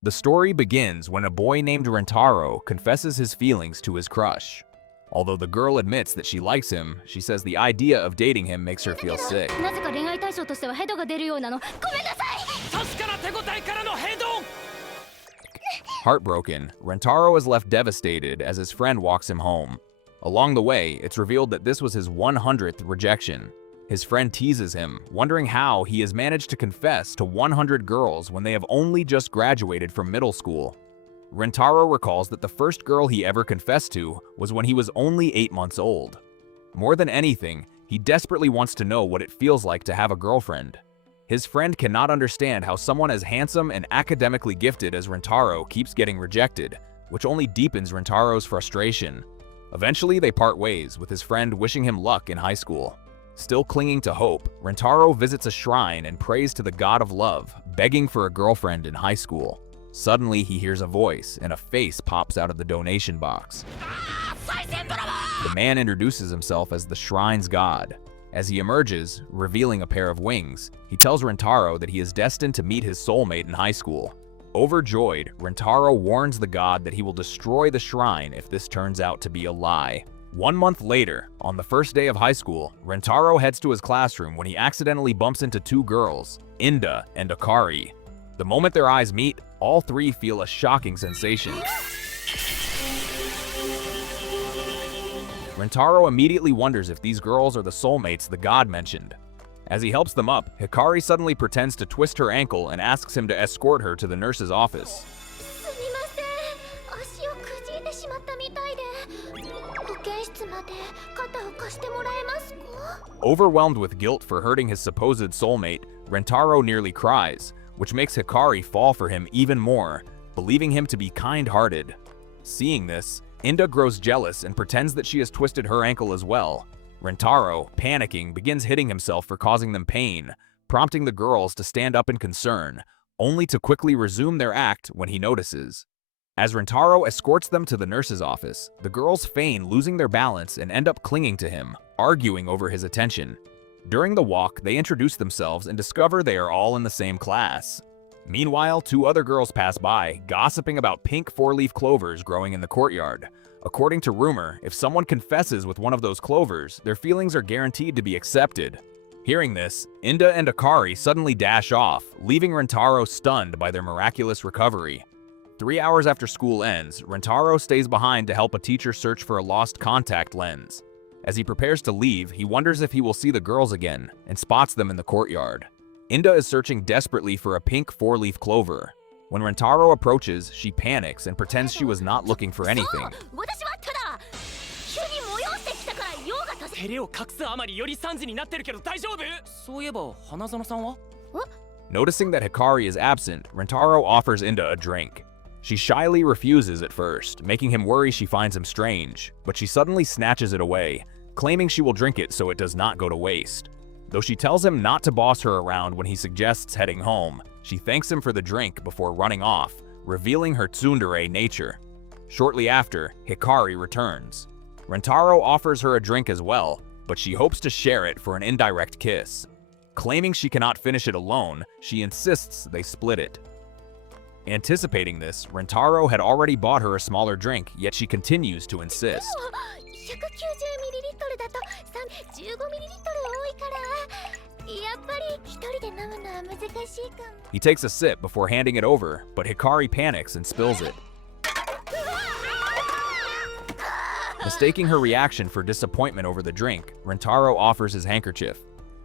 The story begins when a boy named Rentaro confesses his feelings to his crush. Although the girl admits that she likes him, she says the idea of dating him makes her feel sick. Heartbroken, Rentaro is left devastated as his friend walks him home. Along the way, it's revealed that this was his 100th rejection. His friend teases him, wondering how he has managed to confess to 100 girls when they have only just graduated from middle school. Rentaro recalls that the first girl he ever confessed to was when he was only 8 months old. More than anything, he desperately wants to know what it feels like to have a girlfriend. His friend cannot understand how someone as handsome and academically gifted as Rentaro keeps getting rejected, which only deepens Rentaro's frustration. Eventually, they part ways, with his friend wishing him luck in high school. Still clinging to hope, Rentaro visits a shrine and prays to the god of love, begging for a girlfriend in high school. Suddenly, he hears a voice, and a face pops out of the donation box. The man introduces himself as the shrine's god. As he emerges, revealing a pair of wings, he tells Rentaro that he is destined to meet his soulmate in high school. Overjoyed, Rentaro warns the god that he will destroy the shrine if this turns out to be a lie. 1 month later, on the first day of high school, Rentaro heads to his classroom when he accidentally bumps into two girls, Inda and Akari. The moment their eyes meet, all three feel a shocking sensation. Rentaro immediately wonders if these girls are the soulmates the god mentioned. As he helps them up, Hikari suddenly pretends to twist her ankle and asks him to escort her to the nurse's office. Overwhelmed with guilt for hurting his supposed soulmate, Rentaro nearly cries, which makes Hikari fall for him even more, believing him to be kind-hearted. Seeing this, Inda grows jealous and pretends that she has twisted her ankle as well. Rentaro, panicking, begins hitting himself for causing them pain, prompting the girls to stand up in concern, only to quickly resume their act when he notices. As Rentaro escorts them to the nurse's office, the girls feign losing their balance and end up clinging to him, arguing over his attention. During the walk, they introduce themselves and discover they are all in the same class. Meanwhile, two other girls pass by, gossiping about pink four-leaf clovers growing in the courtyard. According to rumor, if someone confesses with one of those clovers, their feelings are guaranteed to be accepted. Hearing this, Inda and Akari suddenly dash off, leaving Rentaro stunned by their miraculous recovery. 3 hours after school ends, Rentaro stays behind to help a teacher search for a lost contact lens. As he prepares to leave, he wonders if he will see the girls again, and spots them in the courtyard. Inda is searching desperately for a pink four-leaf clover. When Rentaro approaches, she panics and pretends she was not looking for anything. Noticing that Hikari is absent, Rentaro offers Inda a drink. She shyly refuses at first, making him worry she finds him strange, but she suddenly snatches it away, claiming she will drink it so it does not go to waste. Though she tells him not to boss her around when he suggests heading home, she thanks him for the drink before running off, revealing her tsundere nature. Shortly after, Hikari returns. Rentaro offers her a drink as well, but she hopes to share it for an indirect kiss. Claiming she cannot finish it alone, she insists they split it. Anticipating this, Rentaro had already bought her a smaller drink, yet she continues to insist. He takes a sip before handing it over, but Hikari panics and spills it. Mistaking her reaction for disappointment over the drink, Rentaro offers his handkerchief.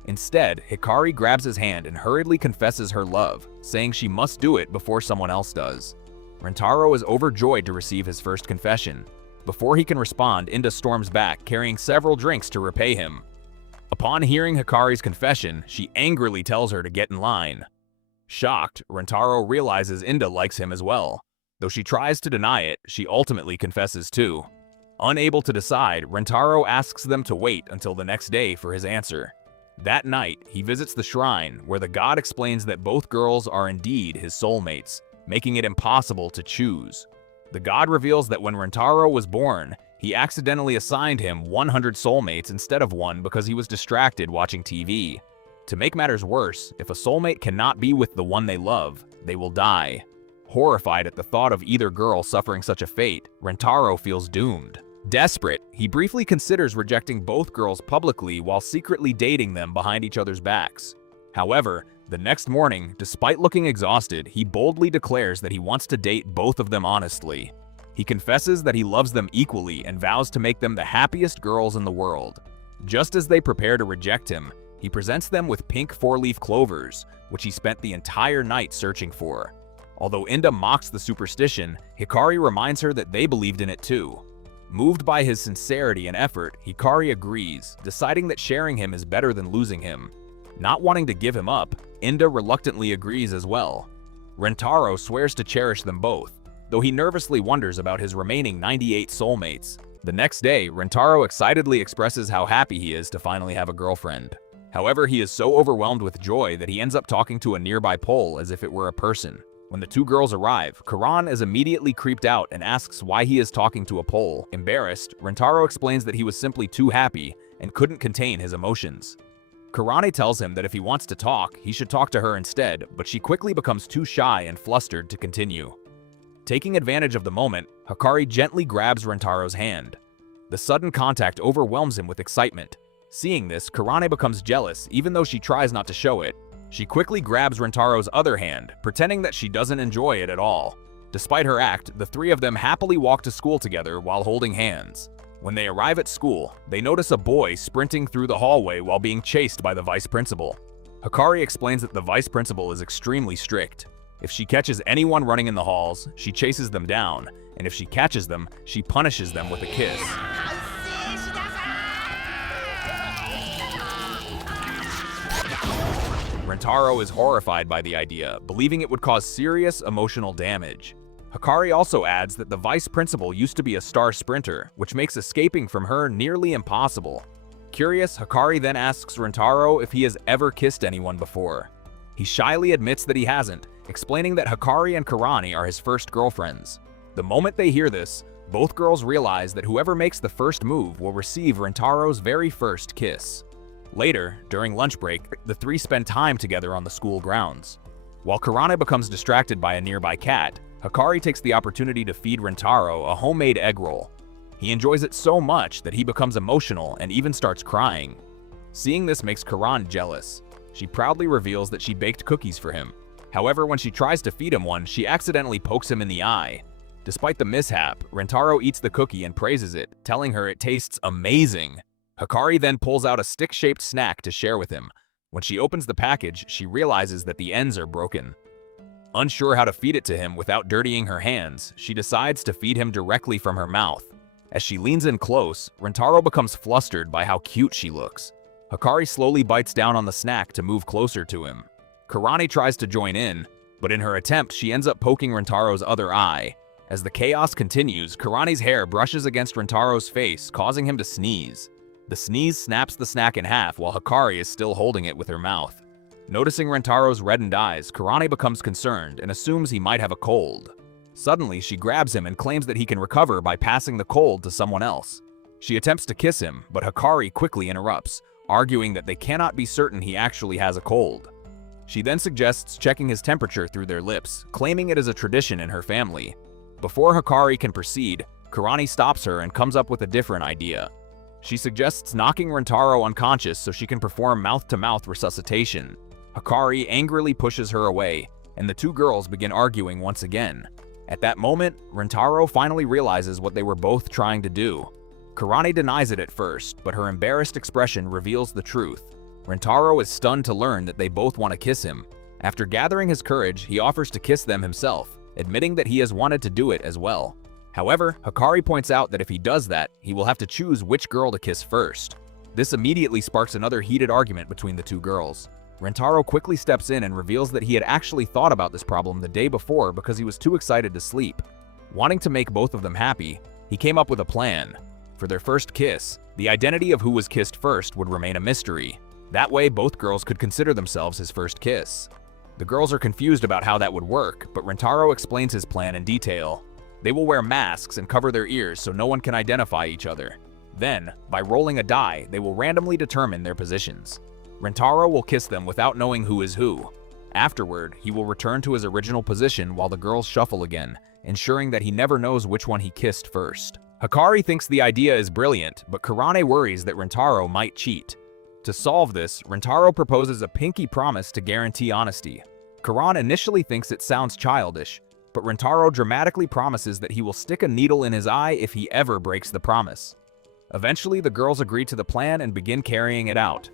Instead, Hikari grabs his hand and hurriedly confesses her love, saying she must do it before someone else does. Rentaro is overjoyed to receive his first confession. Before he can respond, Inda storms back, carrying several drinks to repay him. Upon hearing Hikari's confession, she angrily tells her to get in line. Shocked, Rentaro realizes Inda likes him as well. Though she tries to deny it, she ultimately confesses too. Unable to decide, Rentaro asks them to wait until the next day for his answer. That night, he visits the shrine, where the god explains that both girls are indeed his soulmates, making it impossible to choose. The god reveals that when Rentaro was born, he accidentally assigned him 100 soulmates instead of one because he was distracted watching TV. To make matters worse, if a soulmate cannot be with the one they love, they will die. Horrified at the thought of either girl suffering such a fate, Rentaro feels doomed. Desperate, he briefly considers rejecting both girls publicly while secretly dating them behind each other's backs. However, the next morning, despite looking exhausted, he boldly declares that he wants to date both of them honestly. He confesses that he loves them equally and vows to make them the happiest girls in the world. Just as they prepare to reject him, he presents them with pink four-leaf clovers, which he spent the entire night searching for. Although Inda mocks the superstition, Hikari reminds her that they believed in it too. Moved by his sincerity and effort, Hikari agrees, deciding that sharing him is better than losing him. Not wanting to give him up, Inda reluctantly agrees as well. Rentaro swears to cherish them both, though he nervously wonders about his remaining 98 soulmates. The next day, Rentaro excitedly expresses how happy he is to finally have a girlfriend. However, he is so overwhelmed with joy that he ends up talking to a nearby pole as if it were a person. When the two girls arrive, Karan is immediately creeped out and asks why he is talking to a pole. Embarrassed, Rentaro explains that he was simply too happy and couldn't contain his emotions. Karane tells him that if he wants to talk, he should talk to her instead, but she quickly becomes too shy and flustered to continue. Taking advantage of the moment, Hikari gently grabs Rentaro's hand. The sudden contact overwhelms him with excitement. Seeing this, Karane becomes jealous even though she tries not to show it. She quickly grabs Rentaro's other hand, pretending that she doesn't enjoy it at all. Despite her act, the three of them happily walk to school together while holding hands. When they arrive at school, they notice a boy sprinting through the hallway while being chased by the vice principal. Hikari explains that the vice principal is extremely strict. If she catches anyone running in the halls, she chases them down, and if she catches them, she punishes them with a kiss. Rentaro is horrified by the idea, believing it would cause serious emotional damage. Hikari also adds that the vice principal used to be a star sprinter, which makes escaping from her nearly impossible. Curious, Hikari then asks Rentaro if he has ever kissed anyone before. He shyly admits that he hasn't, explaining that Hikari and Karane are his first girlfriends. The moment they hear this, both girls realize that whoever makes the first move will receive Rentaro's very first kiss. Later, during lunch break, the three spend time together on the school grounds. While Karane becomes distracted by a nearby cat, Hikari takes the opportunity to feed Rentaro a homemade egg roll. He enjoys it so much that he becomes emotional and even starts crying. Seeing this makes Karan jealous. She proudly reveals that she baked cookies for him. However, when she tries to feed him one, she accidentally pokes him in the eye. Despite the mishap, Rentaro eats the cookie and praises it, telling her it tastes amazing. Hikari then pulls out a stick-shaped snack to share with him. When she opens the package, she realizes that the ends are broken. Unsure how to feed it to him without dirtying her hands, she decides to feed him directly from her mouth. As she leans in close, Rentaro becomes flustered by how cute she looks. Hikari slowly bites down on the snack to move closer to him. Karane tries to join in, but in her attempt, she ends up poking Rentaro's other eye. As the chaos continues, Karane's hair brushes against Rentaro's face, causing him to sneeze. The sneeze snaps the snack in half while Hikari is still holding it with her mouth. Noticing Rentaro's reddened eyes, Karane becomes concerned and assumes he might have a cold. Suddenly, she grabs him and claims that he can recover by passing the cold to someone else. She attempts to kiss him, but Hikari quickly interrupts, arguing that they cannot be certain he actually has a cold. She then suggests checking his temperature through their lips, claiming it is a tradition in her family. Before Hikari can proceed, Karane stops her and comes up with a different idea. She suggests knocking Rentaro unconscious so she can perform mouth-to-mouth resuscitation. Hikari angrily pushes her away, and the two girls begin arguing once again. At that moment, Rentaro finally realizes what they were both trying to do. Karane denies it at first, but her embarrassed expression reveals the truth. Rentaro is stunned to learn that they both want to kiss him. After gathering his courage, he offers to kiss them himself, admitting that he has wanted to do it as well. However, Hikari points out that if he does that, he will have to choose which girl to kiss first. This immediately sparks another heated argument between the two girls. Rentaro quickly steps in and reveals that he had actually thought about this problem the day before because he was too excited to sleep. Wanting to make both of them happy, he came up with a plan. For their first kiss, the identity of who was kissed first would remain a mystery. That way, both girls could consider themselves his first kiss. The girls are confused about how that would work, but Rentaro explains his plan in detail. They will wear masks and cover their ears so no one can identify each other. Then, by rolling a die, they will randomly determine their positions. Rentaro will kiss them without knowing who is who. Afterward, he will return to his original position while the girls shuffle again, ensuring that he never knows which one he kissed first. Hikari thinks the idea is brilliant, but Kurane worries that Rentaro might cheat. To solve this, Rentaro proposes a pinky promise to guarantee honesty. Kurane initially thinks it sounds childish, but Rentaro dramatically promises that he will stick a needle in his eye if he ever breaks the promise. Eventually, the girls agree to the plan and begin carrying it out.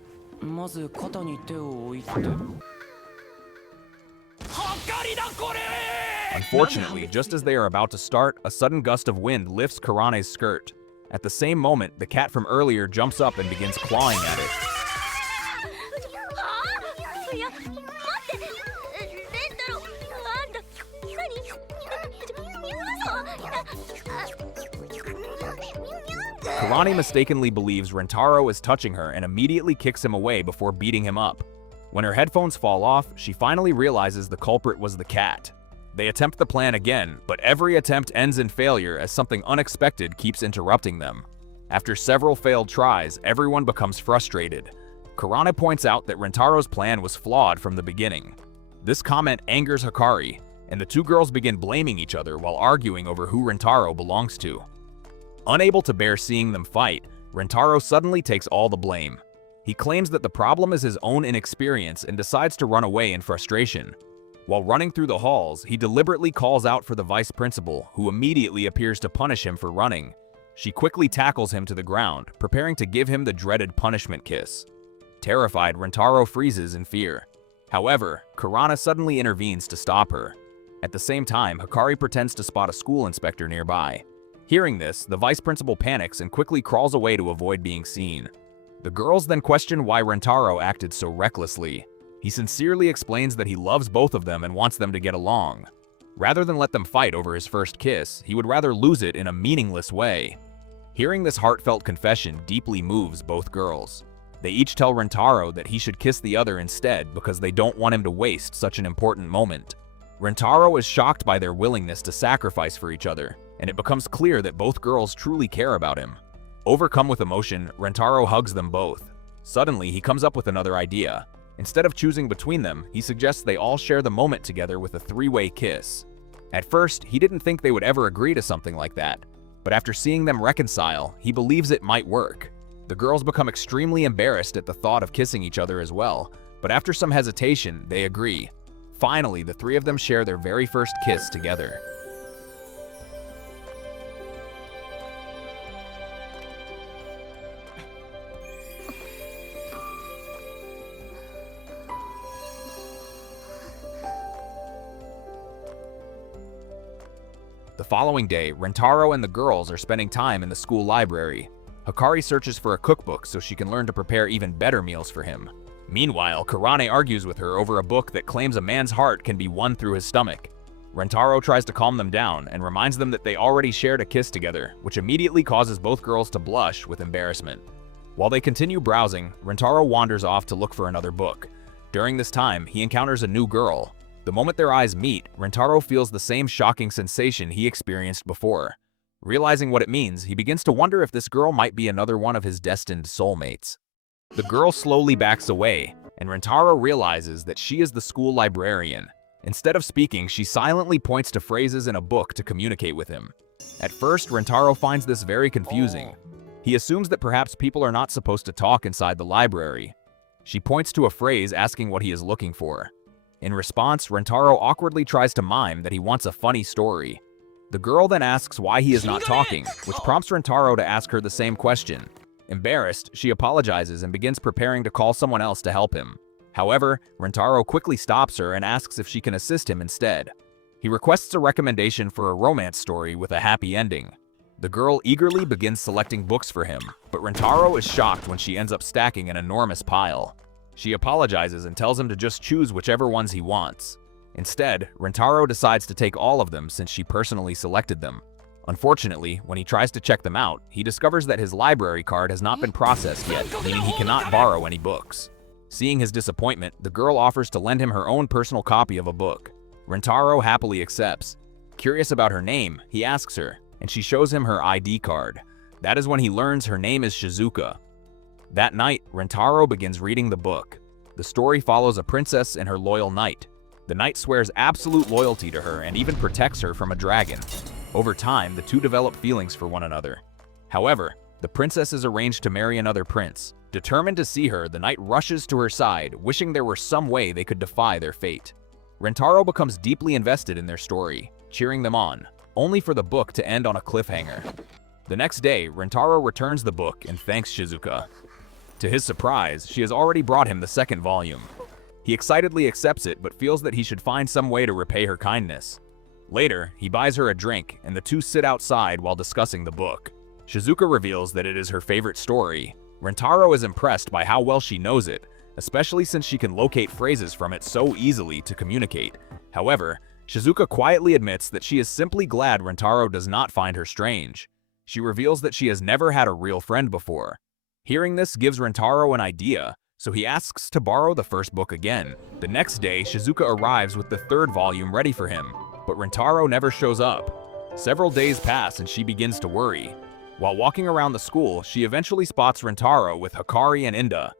Unfortunately, just as they are about to start, a sudden gust of wind lifts Kurane's skirt. At the same moment, the cat from earlier jumps up and begins clawing at it. Kurane mistakenly believes Rentaro is touching her and immediately kicks him away before beating him up. When her headphones fall off, she finally realizes the culprit was the cat. They attempt the plan again, but every attempt ends in failure as something unexpected keeps interrupting them. After several failed tries, everyone becomes frustrated. Kurane points out that Rentaro's plan was flawed from the beginning. This comment angers Hikari, and the two girls begin blaming each other while arguing over who Rentaro belongs to. Unable to bear seeing them fight, Rentaro suddenly takes all the blame. He claims that the problem is his own inexperience and decides to run away in frustration. While running through the halls, he deliberately calls out for the vice principal, who immediately appears to punish him for running. She quickly tackles him to the ground, preparing to give him the dreaded punishment kiss. Terrified, Rentaro freezes in fear. However, Kurane suddenly intervenes to stop her. At the same time, Hikari pretends to spot a school inspector nearby. Hearing this, the vice principal panics and quickly crawls away to avoid being seen. The girls then question why Rentaro acted so recklessly. He sincerely explains that he loves both of them and wants them to get along. Rather than let them fight over his first kiss, he would rather lose it in a meaningless way. Hearing this heartfelt confession deeply moves both girls. They each tell Rentaro that he should kiss the other instead because they don't want him to waste such an important moment. Rentaro is shocked by their willingness to sacrifice for each other, and it becomes clear that both girls truly care about him. Overcome with emotion, Rentaro hugs them both. Suddenly, he comes up with another idea. Instead of choosing between them, he suggests they all share the moment together with a three-way kiss. At first, he didn't think they would ever agree to something like that, but after seeing them reconcile, he believes it might work. The girls become extremely embarrassed at the thought of kissing each other as well, but after some hesitation, they agree. Finally, the three of them share their very first kiss together. The following day, Rentaro and the girls are spending time in the school library. Hikari searches for a cookbook so she can learn to prepare even better meals for him. Meanwhile, Kurane argues with her over a book that claims a man's heart can be won through his stomach. Rentaro tries to calm them down and reminds them that they already shared a kiss together, which immediately causes both girls to blush with embarrassment. While they continue browsing, Rentaro wanders off to look for another book. During this time, he encounters a new girl. The moment their eyes meet, Rentaro feels the same shocking sensation he experienced before. Realizing what it means, he begins to wonder if this girl might be another one of his destined soulmates. The girl slowly backs away, and Rentaro realizes that she is the school librarian. Instead of speaking, she silently points to phrases in a book to communicate with him. At first, Rentaro finds this very confusing. He assumes that perhaps people are not supposed to talk inside the library. She points to a phrase asking what he is looking for. In response, Rentaro awkwardly tries to mime that he wants a funny story. The girl then asks why he is not talking, which prompts Rentaro to ask her the same question. Embarrassed, she apologizes and begins preparing to call someone else to help him. However, Rentaro quickly stops her and asks if she can assist him instead. He requests a recommendation for a romance story with a happy ending. The girl eagerly begins selecting books for him, but Rentaro is shocked when she ends up stacking an enormous pile. She apologizes and tells him to just choose whichever ones he wants. Instead, Rentaro decides to take all of them since she personally selected them. Unfortunately, when he tries to check them out, he discovers that his library card has not been processed yet, meaning he cannot borrow any books. Seeing his disappointment, the girl offers to lend him her own personal copy of a book. Rentaro happily accepts. Curious about her name, he asks her, and she shows him her ID card. That is when he learns her name is Shizuka. That night, Rentaro begins reading the book. The story follows a princess and her loyal knight. The knight swears absolute loyalty to her and even protects her from a dragon. Over time, the two develop feelings for one another. However, the princess is arranged to marry another prince. Determined to see her, the knight rushes to her side, wishing there were some way they could defy their fate. Rentaro becomes deeply invested in their story, cheering them on, only for the book to end on a cliffhanger. The next day, Rentaro returns the book and thanks Shizuka. To his surprise, she has already brought him the second volume. He excitedly accepts it but feels that he should find some way to repay her kindness. Later, he buys her a drink and the two sit outside while discussing the book. Shizuka reveals that it is her favorite story. Rentaro is impressed by how well she knows it, especially since she can locate phrases from it so easily to communicate. However, Shizuka quietly admits that she is simply glad Rentaro does not find her strange. She reveals that she has never had a real friend before. Hearing this gives Rentaro an idea, so he asks to borrow the first book again. The next day, Shizuka arrives with the third volume ready for him, but Rentaro never shows up. Several days pass and she begins to worry. While walking around the school, she eventually spots Rentaro with Hikari and Inda.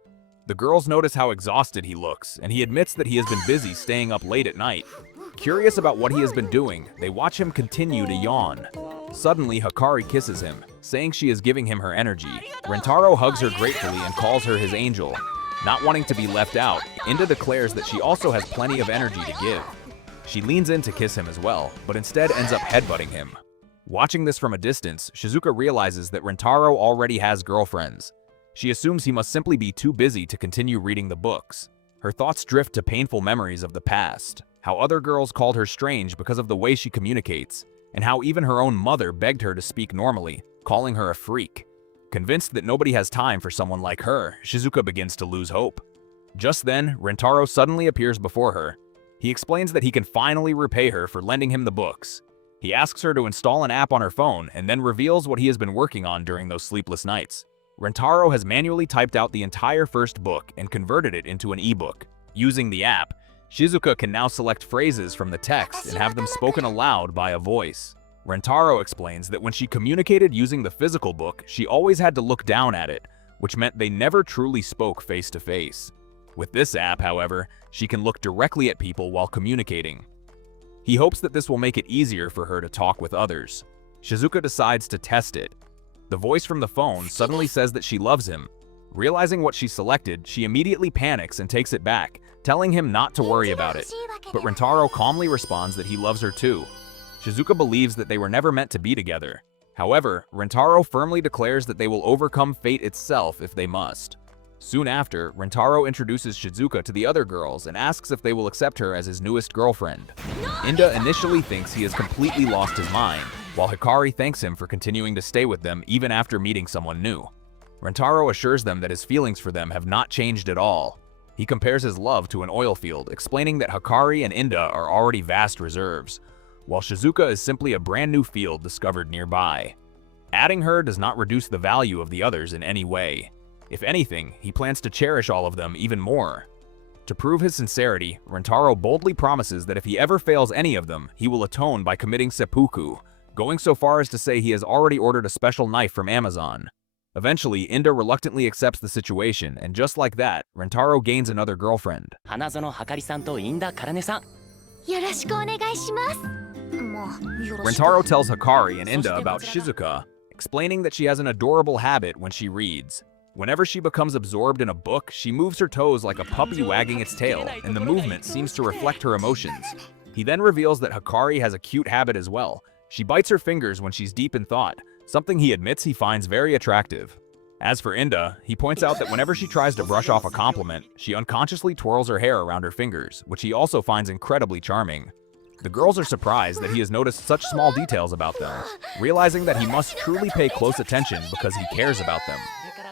The girls notice how exhausted he looks, and he admits that he has been busy staying up late at night. Curious about what he has been doing, they watch him continue to yawn. Suddenly, Hikari kisses him, saying she is giving him her energy. Rentaro hugs her gratefully and calls her his angel. Not wanting to be left out, Inda declares that she also has plenty of energy to give. She leans in to kiss him as well, but instead ends up headbutting him. Watching this from a distance, Shizuka realizes that Rentaro already has girlfriends. She assumes he must simply be too busy to continue reading the books. Her thoughts drift to painful memories of the past, how other girls called her strange because of the way she communicates, and how even her own mother begged her to speak normally, calling her a freak. Convinced that nobody has time for someone like her, Shizuka begins to lose hope. Just then, Rentaro suddenly appears before her. He explains that he can finally repay her for lending him the books. He asks her to install an app on her phone and then reveals what he has been working on during those sleepless nights. Rentaro has manually typed out the entire first book and converted it into an ebook. Using the app, Shizuka can now select phrases from the text and have them spoken aloud by a voice. Rentaro explains that when she communicated using the physical book, she always had to look down at it, which meant they never truly spoke face to face. With this app, however, she can look directly at people while communicating. He hopes that this will make it easier for her to talk with others. Shizuka decides to test it. The voice from the phone suddenly says that she loves him. Realizing what she selected, she immediately panics and takes it back, telling him not to worry about it. But Rentaro calmly responds that he loves her too. Shizuka believes that they were never meant to be together. However, Rentaro firmly declares that they will overcome fate itself if they must. Soon after, Rentaro introduces Shizuka to the other girls and asks if they will accept her as his newest girlfriend. Inda initially thinks he has completely lost his mind, while Hikari thanks him for continuing to stay with them even after meeting someone new. Rentaro assures them that his feelings for them have not changed at all. He compares his love to an oil field, explaining that Hikari and Inda are already vast reserves, while Shizuka is simply a brand new field discovered nearby. Adding her does not reduce the value of the others in any way. If anything, he plans to cherish all of them even more. To prove his sincerity, Rentaro boldly promises that if he ever fails any of them, he will atone by committing seppuku, going so far as to say he has already ordered a special knife from Amazon. Eventually, Inda reluctantly accepts the situation, and just like that, Rentaro gains another girlfriend. Rentaro tells Hikari and Inda about Shizuka, explaining that she has an adorable habit when she reads. Whenever she becomes absorbed in a book, she moves her toes like a puppy wagging its tail, and the movement seems to reflect her emotions. He then reveals that Hikari has a cute habit as well. She bites her fingers when she's deep in thought, something he admits he finds very attractive. As for Inda, he points out that whenever she tries to brush off a compliment, she unconsciously twirls her hair around her fingers, which he also finds incredibly charming. The girls are surprised that he has noticed such small details about them, realizing that he must truly pay close attention because he cares about them.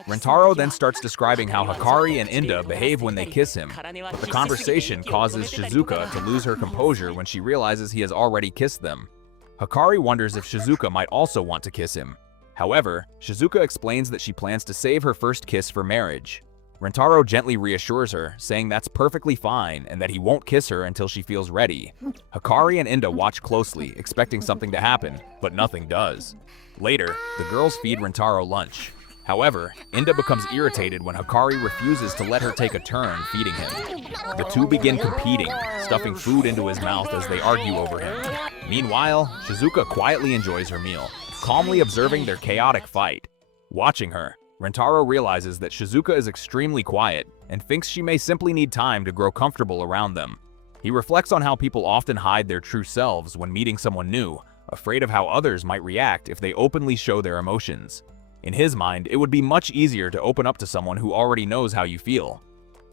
Rentaro then starts describing how Hikari and Inda behave when they kiss him, but the conversation causes Shizuka to lose her composure when she realizes he has already kissed them. Hikari wonders if Shizuka might also want to kiss him. However, Shizuka explains that she plans to save her first kiss for marriage. Rentaro gently reassures her, saying that's perfectly fine and that he won't kiss her until she feels ready. Hikari and Inda watch closely, expecting something to happen, but nothing does. Later, the girls feed Rentaro lunch. However, Inda becomes irritated when Hikari refuses to let her take a turn feeding him. The two begin competing, stuffing food into his mouth as they argue over him. Meanwhile, Shizuka quietly enjoys her meal, calmly observing their chaotic fight. Watching her, Rentaro realizes that Shizuka is extremely quiet and thinks she may simply need time to grow comfortable around them. He reflects on how people often hide their true selves when meeting someone new, afraid of how others might react if they openly show their emotions. In his mind, it would be much easier to open up to someone who already knows how you feel.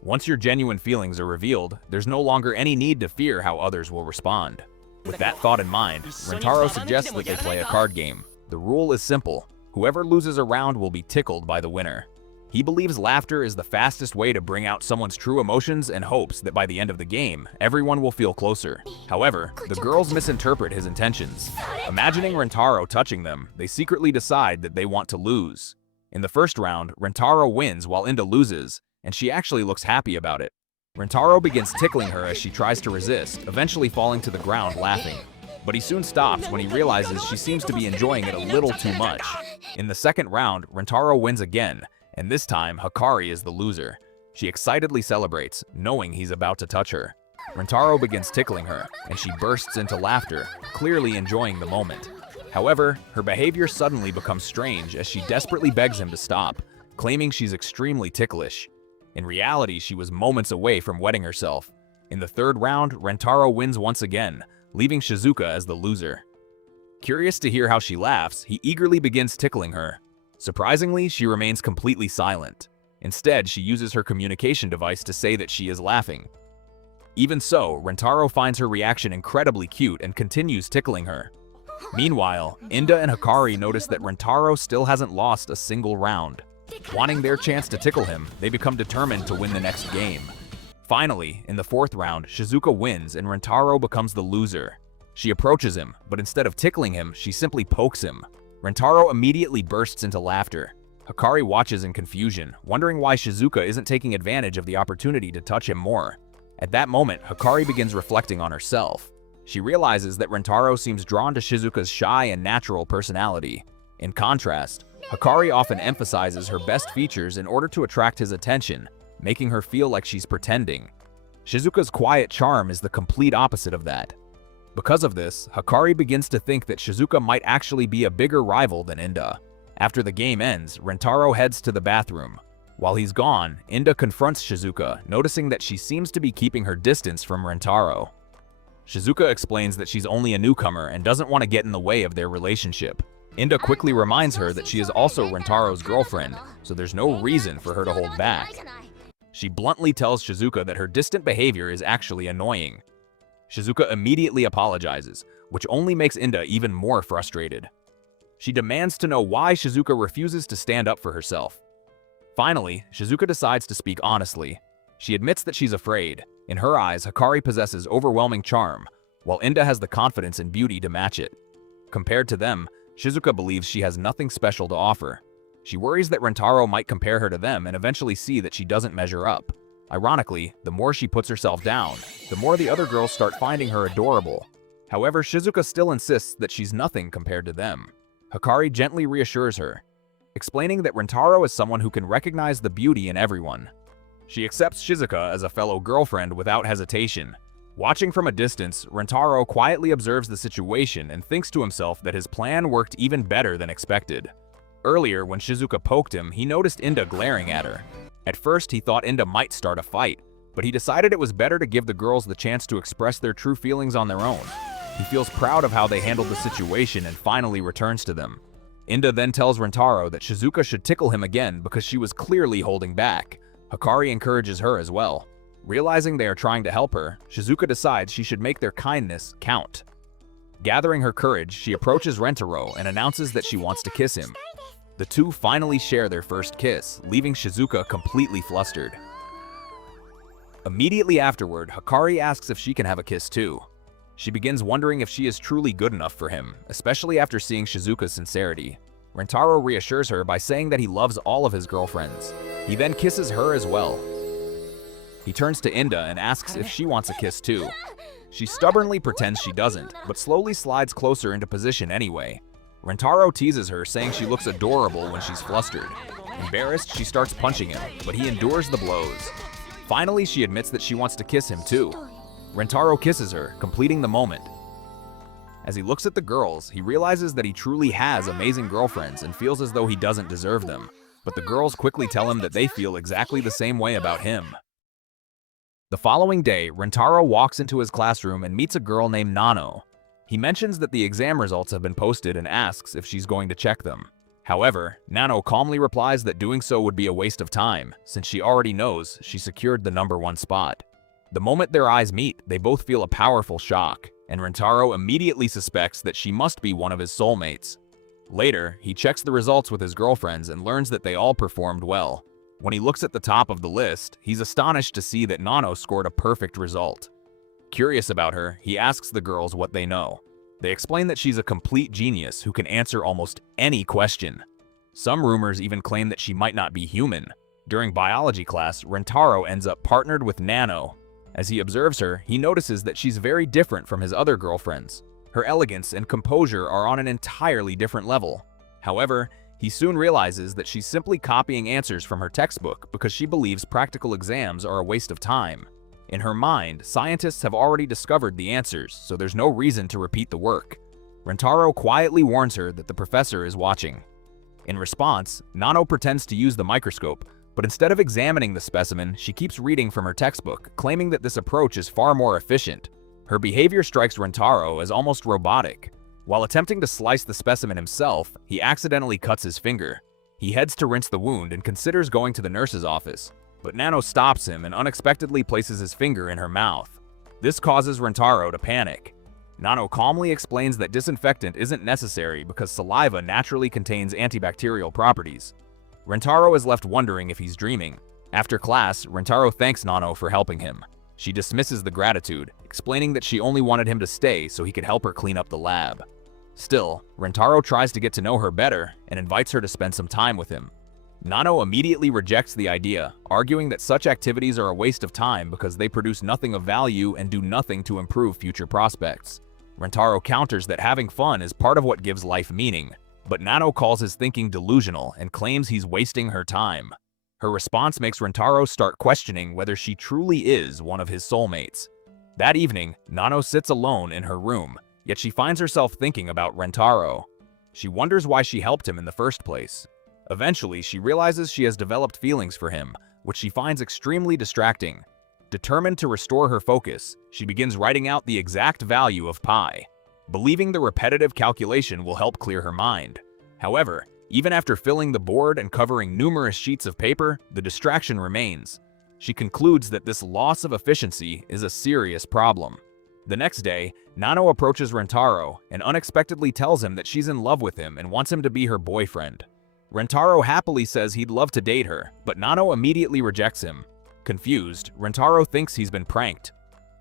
Once your genuine feelings are revealed, there's no longer any need to fear how others will respond. With that thought in mind, Rentaro suggests that they play a card game. The rule is simple: whoever loses a round will be tickled by the winner. He believes laughter is the fastest way to bring out someone's true emotions and hopes that by the end of the game, everyone will feel closer. However, the girls misinterpret his intentions. Imagining Rentaro touching them, they secretly decide that they want to lose. In the first round, Rentaro wins while Inda loses, and she actually looks happy about it. Rentaro begins tickling her as she tries to resist, eventually falling to the ground laughing. But he soon stops when he realizes she seems to be enjoying it a little too much. In the second round, Rentaro wins again, and this time Hikari is the loser. She excitedly celebrates, knowing he's about to touch her. Rentaro begins tickling her, and she bursts into laughter, clearly enjoying the moment. However, her behavior suddenly becomes strange as she desperately begs him to stop, claiming she's extremely ticklish. In reality, she was moments away from wetting herself. In the third round, Rentaro wins once again, leaving Shizuka as the loser. Curious to hear how she laughs, he eagerly begins tickling her. Surprisingly, she remains completely silent. Instead, she uses her communication device to say that she is laughing. Even so, Rentaro finds her reaction incredibly cute and continues tickling her. Meanwhile, Inda and Hikari notice that Rentaro still hasn't lost a single round. Wanting their chance to tickle him, they become determined to win the next game. Finally, in the fourth round, Shizuka wins and Rentaro becomes the loser. She approaches him, but instead of tickling him, she simply pokes him. Rentaro immediately bursts into laughter. Hikari watches in confusion, wondering why Shizuka isn't taking advantage of the opportunity to touch him more. At that moment, Hikari begins reflecting on herself. She realizes that Rentaro seems drawn to Shizuka's shy and natural personality. In contrast, Hikari often emphasizes her best features in order to attract his attention, making her feel like she's pretending. Shizuka's quiet charm is the complete opposite of that. Because of this, Hikari begins to think that Shizuka might actually be a bigger rival than Inda. After the game ends, Rentaro heads to the bathroom. While he's gone, Inda confronts Shizuka, noticing that she seems to be keeping her distance from Rentaro. Shizuka explains that she's only a newcomer and doesn't want to get in the way of their relationship. Inda quickly reminds her that she is also Rentaro's girlfriend, so there's no reason for her to hold back. She bluntly tells Shizuka that her distant behavior is actually annoying. Shizuka immediately apologizes, which only makes Inda even more frustrated. She demands to know why Shizuka refuses to stand up for herself. Finally, Shizuka decides to speak honestly. She admits that she's afraid. In her eyes, Hikari possesses overwhelming charm, while Inda has the confidence and beauty to match it. Compared to them, Shizuka believes she has nothing special to offer. She worries that Rentaro might compare her to them and eventually see that she doesn't measure up. Ironically, the more she puts herself down, the more the other girls start finding her adorable. However, Shizuka still insists that she's nothing compared to them. Hikari gently reassures her, explaining that Rentaro is someone who can recognize the beauty in everyone. She accepts Shizuka as a fellow girlfriend without hesitation. Watching from a distance, Rentaro quietly observes the situation and thinks to himself that his plan worked even better than expected. Earlier, when Shizuka poked him, he noticed Inda glaring at her. At first, he thought Inda might start a fight, but he decided it was better to give the girls the chance to express their true feelings on their own. He feels proud of how they handled the situation and finally returns to them. Inda then tells Rentaro that Shizuka should tickle him again because she was clearly holding back. Hikari encourages her as well. Realizing they are trying to help her, Shizuka decides she should make their kindness count. Gathering her courage, she approaches Rentaro and announces that she wants to kiss him. The two finally share their first kiss, leaving Shizuka completely flustered. Immediately afterward, Hikari asks if she can have a kiss too. She begins wondering if she is truly good enough for him, especially after seeing Shizuka's sincerity. Rentaro reassures her by saying that he loves all of his girlfriends. He then kisses her as well. He turns to Inda and asks if she wants a kiss too. She stubbornly pretends she doesn't, but slowly slides closer into position anyway. Rentaro teases her, saying she looks adorable when she's flustered. Embarrassed, she starts punching him, but he endures the blows. Finally, she admits that she wants to kiss him too. Rentaro kisses her, completing the moment. As he looks at the girls, he realizes that he truly has amazing girlfriends and feels as though he doesn't deserve them. But the girls quickly tell him that they feel exactly the same way about him. The following day, Rentaro walks into his classroom and meets a girl named Nano. He mentions that the exam results have been posted and asks if she's going to check them. However, Nano calmly replies that doing so would be a waste of time, since she already knows she secured the #1 spot. The moment their eyes meet, they both feel a powerful shock, and Rentaro immediately suspects that she must be one of his soulmates. Later, he checks the results with his girlfriends and learns that they all performed well. When he looks at the top of the list, he's astonished to see that Nano scored a perfect result. Curious about her, he asks the girls what they know. They explain that she's a complete genius who can answer almost any question. Some rumors even claim that she might not be human. During biology class, Rentaro ends up partnered with Nano. As he observes her, he notices that she's very different from his other girlfriends. Her elegance and composure are on an entirely different level. However, he soon realizes that she's simply copying answers from her textbook because she believes practical exams are a waste of time. In her mind, scientists have already discovered the answers, so there's no reason to repeat the work. Rentaro quietly warns her that the professor is watching. In response, Nano pretends to use the microscope, but instead of examining the specimen, she keeps reading from her textbook, claiming that this approach is far more efficient. Her behavior strikes Rentaro as almost robotic. While attempting to slice the specimen himself, he accidentally cuts his finger. He heads to rinse the wound and considers going to the nurse's office, but Nano stops him and unexpectedly places his finger in her mouth. This causes Rentaro to panic. Nano calmly explains that disinfectant isn't necessary because saliva naturally contains antibacterial properties. Rentaro is left wondering if he's dreaming. After class, Rentaro thanks Nano for helping him. She dismisses the gratitude, explaining that she only wanted him to stay so he could help her clean up the lab. Still, Rentaro tries to get to know her better and invites her to spend some time with him. Nano immediately rejects the idea, arguing that such activities are a waste of time because they produce nothing of value and do nothing to improve future prospects. Rentaro counters that having fun is part of what gives life meaning, but Nano calls his thinking delusional and claims he's wasting her time. Her response makes Rentaro start questioning whether she truly is one of his soulmates. That evening, Nano sits alone in her room, yet she finds herself thinking about Rentaro. She wonders why she helped him in the first place. Eventually, she realizes she has developed feelings for him, which she finds extremely distracting. Determined to restore her focus, she begins writing out the exact value of pi, believing the repetitive calculation will help clear her mind. However, even after filling the board and covering numerous sheets of paper, the distraction remains. She concludes that this loss of efficiency is a serious problem. The next day, Nano approaches Rentaro and unexpectedly tells him that she's in love with him and wants him to be her boyfriend. Rentaro happily says he'd love to date her, but Nano immediately rejects him. Confused, Rentaro thinks he's been pranked.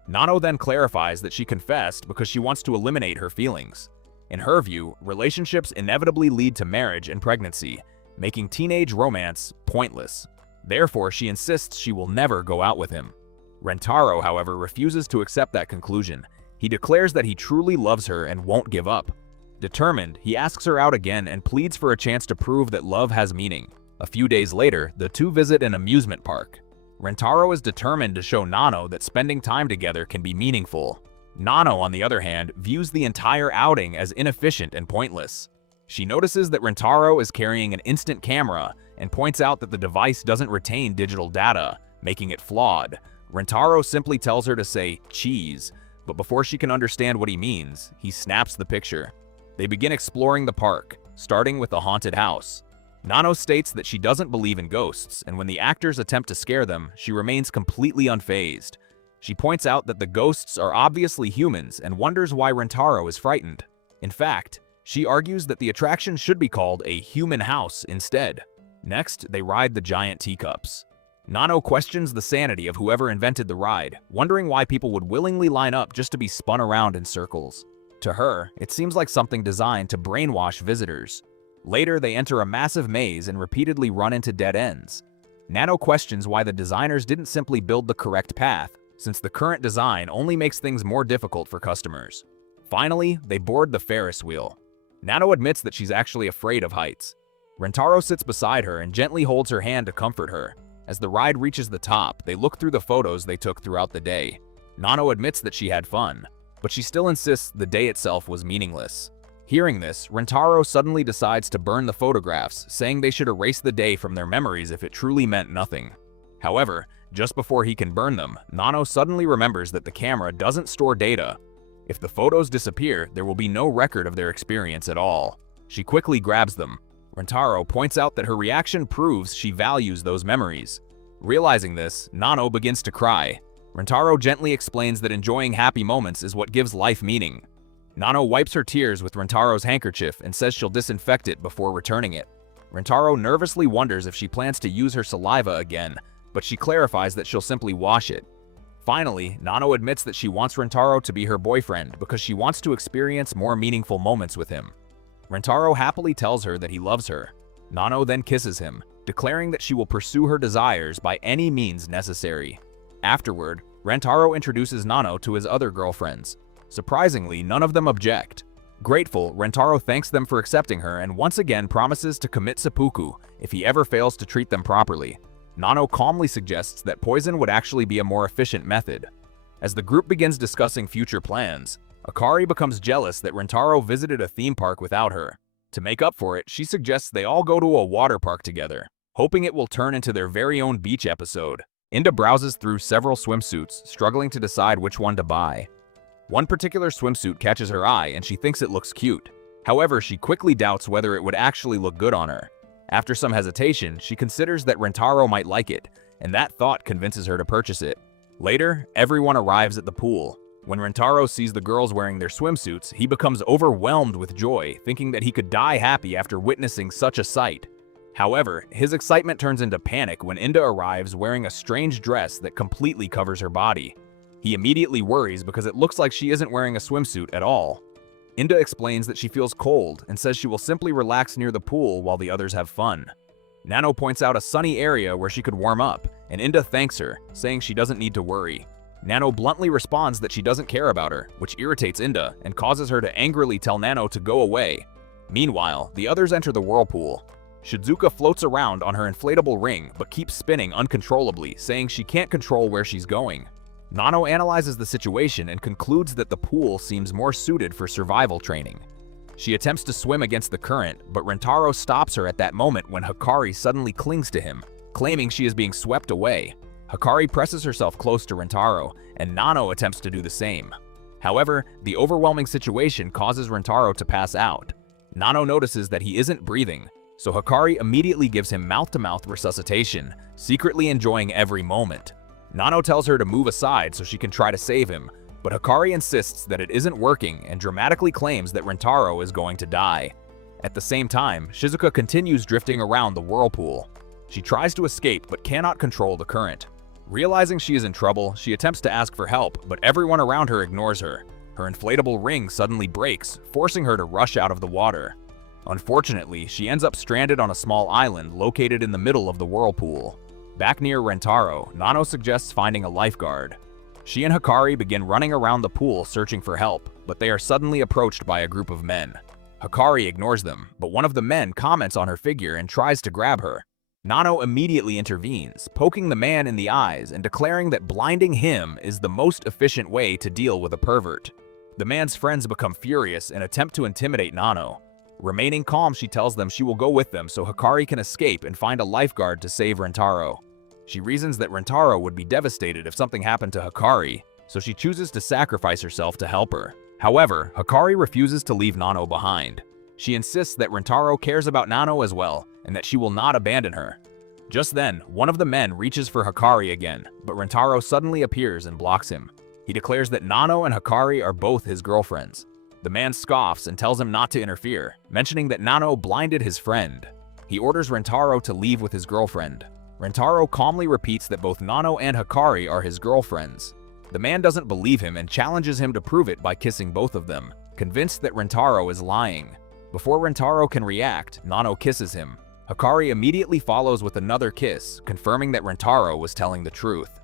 Nano then clarifies that she confessed because she wants to eliminate her feelings. In her view, relationships inevitably lead to marriage and pregnancy, making teenage romance pointless. Therefore, she insists she will never go out with him. Rentaro, however, refuses to accept that conclusion. He declares that he truly loves her and won't give up. Determined, he asks her out again and pleads for a chance to prove that love has meaning. A few days later, the two visit an amusement park. Rentaro is determined to show Nano that spending time together can be meaningful. Nano, on the other hand, views the entire outing as inefficient and pointless. She notices that Rentaro is carrying an instant camera and points out that the device doesn't retain digital data, making it flawed. Rentaro simply tells her to say cheese, but before she can understand what he means, he snaps the picture. They begin exploring the park, starting with the haunted house. Nano states that she doesn't believe in ghosts, and when the actors attempt to scare them, she remains completely unfazed. She points out that the ghosts are obviously humans and wonders why Rentaro is frightened. In fact, she argues that the attraction should be called a human house instead. Next, they ride the giant teacups. Nano questions the sanity of whoever invented the ride, wondering why people would willingly line up just to be spun around in circles. To her, it seems like something designed to brainwash visitors. Later, they enter a massive maze and repeatedly run into dead ends. Nano questions why the designers didn't simply build the correct path, since the current design only makes things more difficult for customers. Finally, they board the Ferris wheel. Nano admits that she's actually afraid of heights. Rentaro sits beside her and gently holds her hand to comfort her. As the ride reaches the top, they look through the photos they took throughout the day. Nano admits that she had fun, but she still insists the day itself was meaningless. Hearing this, Rentaro suddenly decides to burn the photographs, saying they should erase the day from their memories if it truly meant nothing. However, just before he can burn them, Nano suddenly remembers that the camera doesn't store data. If the photos disappear, there will be no record of their experience at all. She quickly grabs them. Rentaro points out that her reaction proves she values those memories. Realizing this, Nano begins to cry. Rentaro gently explains that enjoying happy moments is what gives life meaning. Nano wipes her tears with Rentaro's handkerchief and says she'll disinfect it before returning it. Rentaro nervously wonders if she plans to use her saliva again, but she clarifies that she'll simply wash it. Finally, Nano admits that she wants Rentaro to be her boyfriend because she wants to experience more meaningful moments with him. Rentaro happily tells her that he loves her. Nano then kisses him, declaring that she will pursue her desires by any means necessary. Afterward, Rentaro introduces Nano to his other girlfriends. Surprisingly, none of them object. Grateful, Rentaro thanks them for accepting her and once again promises to commit seppuku if he ever fails to treat them properly. Nano calmly suggests that poison would actually be a more efficient method. As the group begins discussing future plans, Akari becomes jealous that Rentaro visited a theme park without her. To make up for it, she suggests they all go to a water park together, hoping it will turn into their very own beach episode. Inda browses through several swimsuits, struggling to decide which one to buy. One particular swimsuit catches her eye and she thinks it looks cute. However, she quickly doubts whether it would actually look good on her. After some hesitation, she considers that Rentaro might like it, and that thought convinces her to purchase it. Later, everyone arrives at the pool. When Rentaro sees the girls wearing their swimsuits, he becomes overwhelmed with joy, thinking that he could die happy after witnessing such a sight. However, his excitement turns into panic when Inda arrives wearing a strange dress that completely covers her body. He immediately worries because it looks like she isn't wearing a swimsuit at all. Inda explains that she feels cold and says she will simply relax near the pool while the others have fun. Nano points out a sunny area where she could warm up, and Inda thanks her, saying she doesn't need to worry. Nano bluntly responds that she doesn't care about her, which irritates Inda and causes her to angrily tell Nano to go away. Meanwhile, the others enter the whirlpool. Shizuka floats around on her inflatable ring but keeps spinning uncontrollably, saying she can't control where she's going. Nano analyzes the situation and concludes that the pool seems more suited for survival training. She attempts to swim against the current, but Rentaro stops her at that moment when Hikari suddenly clings to him, claiming she is being swept away. Hikari presses herself close to Rentaro, and Nano attempts to do the same. However, the overwhelming situation causes Rentaro to pass out. Nano notices that he isn't breathing, so Hikari immediately gives him mouth-to-mouth resuscitation, secretly enjoying every moment. Nano tells her to move aside so she can try to save him, but Hikari insists that it isn't working and dramatically claims that Rentaro is going to die. At the same time, Shizuka continues drifting around the whirlpool. She tries to escape but cannot control the current. Realizing she is in trouble, she attempts to ask for help, but everyone around her ignores her. Her inflatable ring suddenly breaks, forcing her to rush out of the water. Unfortunately, she ends up stranded on a small island located in the middle of the whirlpool. Back near Rentaro, Nano suggests finding a lifeguard. She and Hikari begin running around the pool searching for help, but they are suddenly approached by a group of men. Hikari ignores them, but one of the men comments on her figure and tries to grab her. Nano immediately intervenes, poking the man in the eyes and declaring that blinding him is the most efficient way to deal with a pervert. The man's friends become furious and attempt to intimidate Nano. Remaining calm, she tells them she will go with them so Hikari can escape and find a lifeguard to save Rentaro. She reasons that Rentaro would be devastated if something happened to Hikari, so she chooses to sacrifice herself to help her. However, Hikari refuses to leave Nano behind. She insists that Rentaro cares about Nano as well, and that she will not abandon her. Just then, one of the men reaches for Hikari again, but Rentaro suddenly appears and blocks him. He declares that Nano and Hikari are both his girlfriends. The man scoffs and tells him not to interfere, mentioning that Nano blinded his friend. He orders Rentaro to leave with his girlfriend. Rentaro calmly repeats that both Nano and Hikari are his girlfriends. The man doesn't believe him and challenges him to prove it by kissing both of them, convinced that Rentaro is lying. Before Rentaro can react, Nano kisses him. Hikari immediately follows with another kiss, confirming that Rentaro was telling the truth.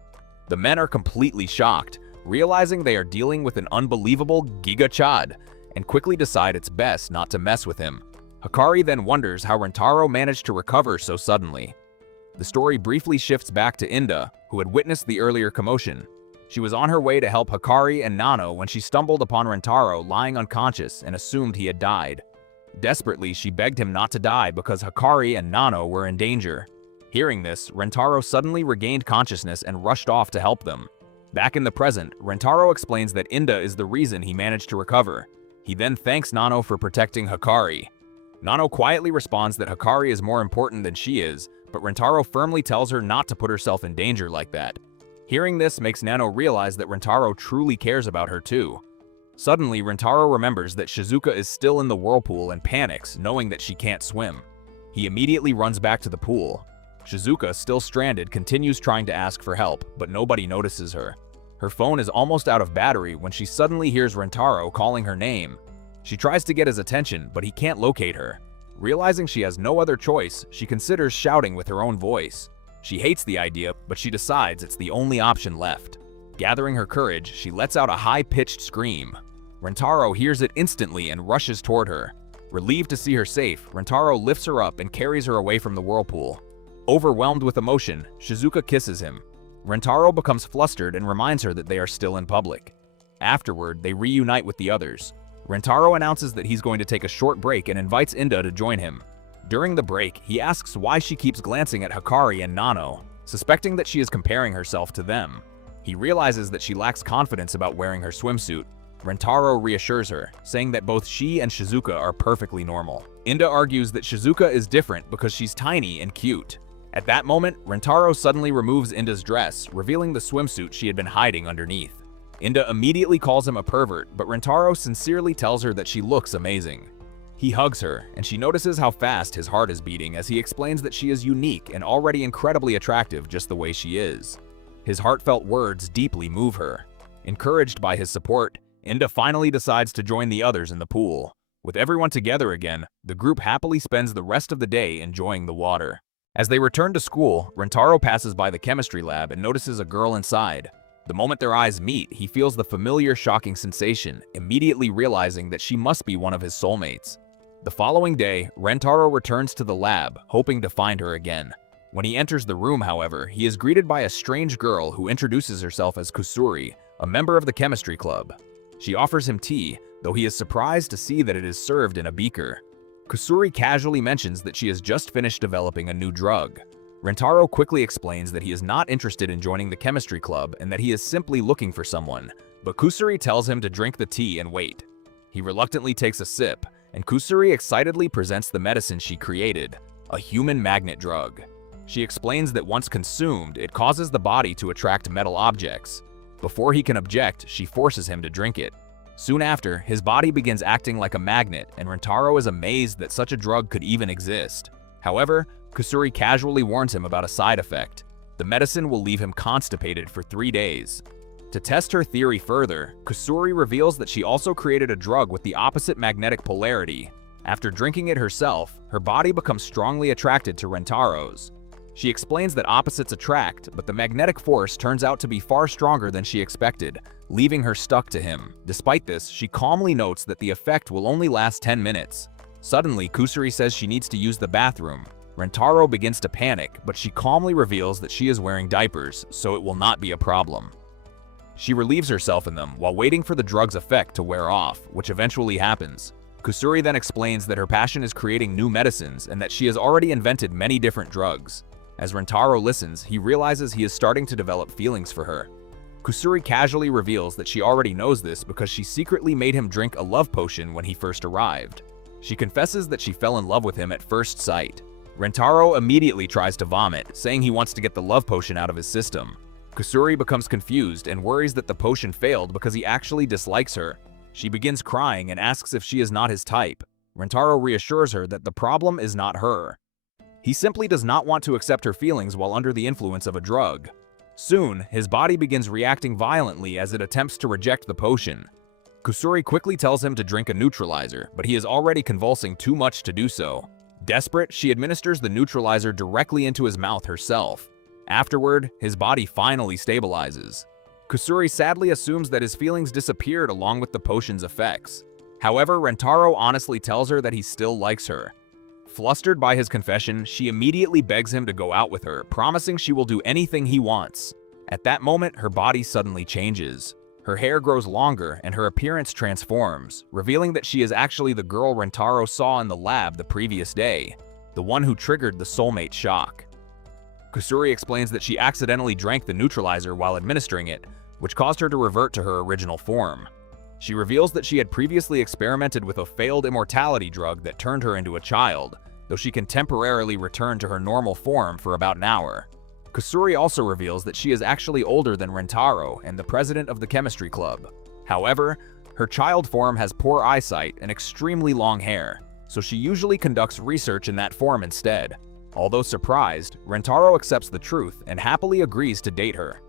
The men are completely shocked, realizing they are dealing with an unbelievable Giga Chad, and quickly decide it's best not to mess with him. Hikari then wonders how Rentaro managed to recover so suddenly. The story briefly shifts back to Inda, who had witnessed the earlier commotion. She was on her way to help Hikari and Nano when she stumbled upon Rentaro lying unconscious and assumed he had died. Desperately, she begged him not to die because Hikari and Nano were in danger. Hearing this, Rentaro suddenly regained consciousness and rushed off to help them. Back in the present, Rentaro explains that Inda is the reason he managed to recover. He then thanks Nano for protecting Hikari. Nano quietly responds that Hikari is more important than she is, but Rentaro firmly tells her not to put herself in danger like that. Hearing this makes Nano realize that Rentaro truly cares about her too. Suddenly, Rentaro remembers that Shizuka is still in the whirlpool and panics, knowing that she can't swim. He immediately runs back to the pool. Shizuka, still stranded, continues trying to ask for help, but nobody notices her. Her phone is almost out of battery when she suddenly hears Rentaro calling her name. She tries to get his attention, but he can't locate her. Realizing she has no other choice, she considers shouting with her own voice. She hates the idea, but she decides it's the only option left. Gathering her courage, she lets out a high-pitched scream. Rentaro hears it instantly and rushes toward her. Relieved to see her safe, Rentaro lifts her up and carries her away from the whirlpool. Overwhelmed with emotion, Shizuka kisses him. Rentaro becomes flustered and reminds her that they are still in public. Afterward, they reunite with the others. Rentaro announces that he's going to take a short break and invites Inda to join him. During the break, he asks why she keeps glancing at Hikari and Nano, suspecting that she is comparing herself to them. He realizes that she lacks confidence about wearing her swimsuit. Rentaro reassures her, saying that both she and Shizuka are perfectly normal. Inda argues that Shizuka is different because she's tiny and cute. At that moment, Rentaro suddenly removes Inda's dress, revealing the swimsuit she had been hiding underneath. Inda immediately calls him a pervert, but Rentaro sincerely tells her that she looks amazing. He hugs her, and she notices how fast his heart is beating as he explains that she is unique and already incredibly attractive just the way she is. His heartfelt words deeply move her. Encouraged by his support, Inda finally decides to join the others in the pool. With everyone together again, the group happily spends the rest of the day enjoying the water. As they return to school, Rentaro passes by the chemistry lab and notices a girl inside. The moment their eyes meet, he feels the familiar shocking sensation, immediately realizing that she must be one of his soulmates. The following day, Rentaro returns to the lab, hoping to find her again. When he enters the room, however, he is greeted by a strange girl who introduces herself as Kusuri, a member of the chemistry club. She offers him tea, though he is surprised to see that it is served in a beaker. Kusuri casually mentions that she has just finished developing a new drug. Rentaro quickly explains that he is not interested in joining the chemistry club and that he is simply looking for someone, but Kusuri tells him to drink the tea and wait. He reluctantly takes a sip, and Kusuri excitedly presents the medicine she created, a human magnet drug. She explains that once consumed, it causes the body to attract metal objects. Before he can object, she forces him to drink it. Soon after, his body begins acting like a magnet, and Rentaro is amazed that such a drug could even exist. However, Kusuri casually warns him about a side effect. The medicine will leave him constipated for 3 days. To test her theory further, Kusuri reveals that she also created a drug with the opposite magnetic polarity. After drinking it herself, her body becomes strongly attracted to Rentaro's. She explains that opposites attract, but the magnetic force turns out to be far stronger than she expected, leaving her stuck to him. Despite this, she calmly notes that the effect will only last 10 minutes. Suddenly, Kusuri says she needs to use the bathroom. Rentaro begins to panic, but she calmly reveals that she is wearing diapers, so it will not be a problem. She relieves herself in them while waiting for the drug's effect to wear off, which eventually happens. Kusuri then explains that her passion is creating new medicines and that she has already invented many different drugs. As Rentaro listens, he realizes he is starting to develop feelings for her. Kusuri casually reveals that she already knows this because she secretly made him drink a love potion when he first arrived. She confesses that she fell in love with him at first sight. Rentaro immediately tries to vomit, saying he wants to get the love potion out of his system. Kusuri becomes confused and worries that the potion failed because he actually dislikes her. She begins crying and asks if she is not his type. Rentaro reassures her that the problem is not her. He simply does not want to accept her feelings while under the influence of a drug. Soon, his body begins reacting violently as it attempts to reject the potion. Kusuri quickly tells him to drink a neutralizer, but he is already convulsing too much to do so. Desperate, she administers the neutralizer directly into his mouth herself. Afterward, his body finally stabilizes. Kusuri sadly assumes that his feelings disappeared along with the potion's effects. However, Rentaro honestly tells her that he still likes her. Flustered by his confession, she immediately begs him to go out with her, promising she will do anything he wants. At that moment, her body suddenly changes. Her hair grows longer and her appearance transforms, revealing that she is actually the girl Rentaro saw in the lab the previous day, the one who triggered the soulmate shock. Kusuri explains that she accidentally drank the neutralizer while administering it, which caused her to revert to her original form. She reveals that she had previously experimented with a failed immortality drug that turned her into a child, though she can temporarily return to her normal form for about an hour. Kusuri also reveals that she is actually older than Rentaro and the president of the chemistry club. However, her child form has poor eyesight and extremely long hair, so she usually conducts research in that form instead. Although surprised, Rentaro accepts the truth and happily agrees to date her.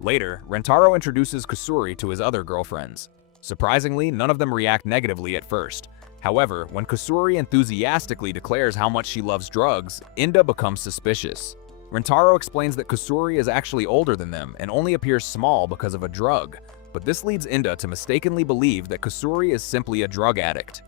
Later, Rentaro introduces Kusuri to his other girlfriends. Surprisingly, none of them react negatively at first. However, when Kusuri enthusiastically declares how much she loves drugs, Inda becomes suspicious. Rentaro explains that Kusuri is actually older than them and only appears small because of a drug, but this leads Inda to mistakenly believe that Kusuri is simply a drug addict.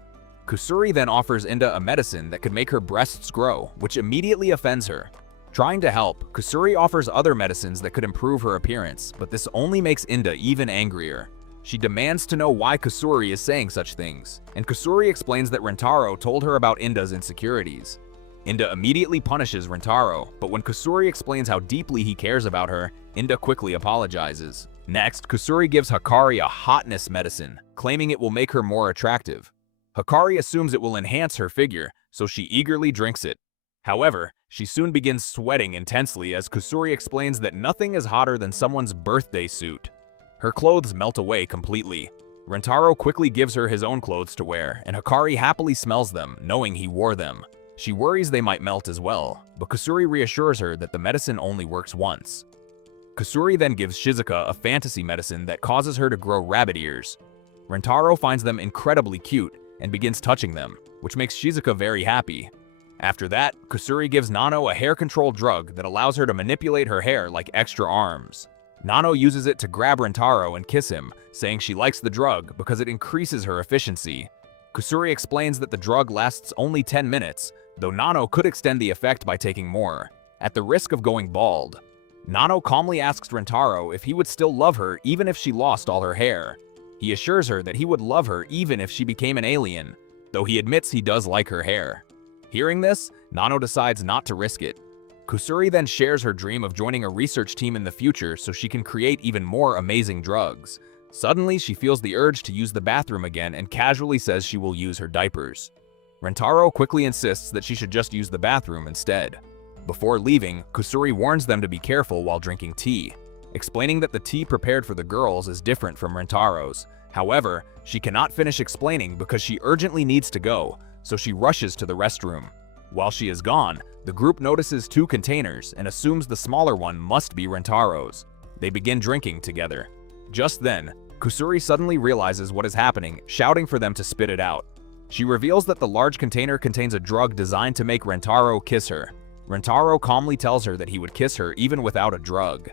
Kusuri then offers Inda a medicine that could make her breasts grow, which immediately offends her. Trying to help, Kusuri offers other medicines that could improve her appearance, but this only makes Inda even angrier. She demands to know why Kusuri is saying such things, and Kusuri explains that Rentaro told her about Inda's insecurities. Inda immediately punishes Rentaro, but when Kusuri explains how deeply he cares about her, Inda quickly apologizes. Next, Kusuri gives Hikari a hotness medicine, claiming it will make her more attractive. Hikari assumes it will enhance her figure, so she eagerly drinks it. However, she soon begins sweating intensely as Kusuri explains that nothing is hotter than someone's birthday suit. Her clothes melt away completely. Rentaro quickly gives her his own clothes to wear, and Hikari happily smells them, knowing he wore them. She worries they might melt as well, but Kusuri reassures her that the medicine only works once. Kusuri then gives Shizuka a fantasy medicine that causes her to grow rabbit ears. Rentaro finds them incredibly cute and begins touching them, which makes Shizuka very happy. After that, Kusuri gives Nano a hair control drug that allows her to manipulate her hair like extra arms. Nano uses it to grab Rentaro and kiss him, saying she likes the drug because it increases her efficiency. Kusuri explains that the drug lasts only 10 minutes, though Nano could extend the effect by taking more, at the risk of going bald. Nano calmly asks Rentaro if he would still love her even if she lost all her hair. He assures her that he would love her even if she became an alien, though he admits he does like her hair. Hearing this, Nano decides not to risk it. Kusuri then shares her dream of joining a research team in the future so she can create even more amazing drugs. Suddenly, she feels the urge to use the bathroom again and casually says she will use her diapers. Rentaro quickly insists that she should just use the bathroom instead. Before leaving, Kusuri warns them to be careful while drinking tea, explaining that the tea prepared for the girls is different from Rentaro's. However, she cannot finish explaining because she urgently needs to go, so she rushes to the restroom. While she is gone, the group notices two containers and assumes the smaller one must be Rentaro's. They begin drinking together. Just then, Kusuri suddenly realizes what is happening, shouting for them to spit it out. She reveals that the large container contains a drug designed to make Rentaro kiss her. Rentaro calmly tells her that he would kiss her even without a drug.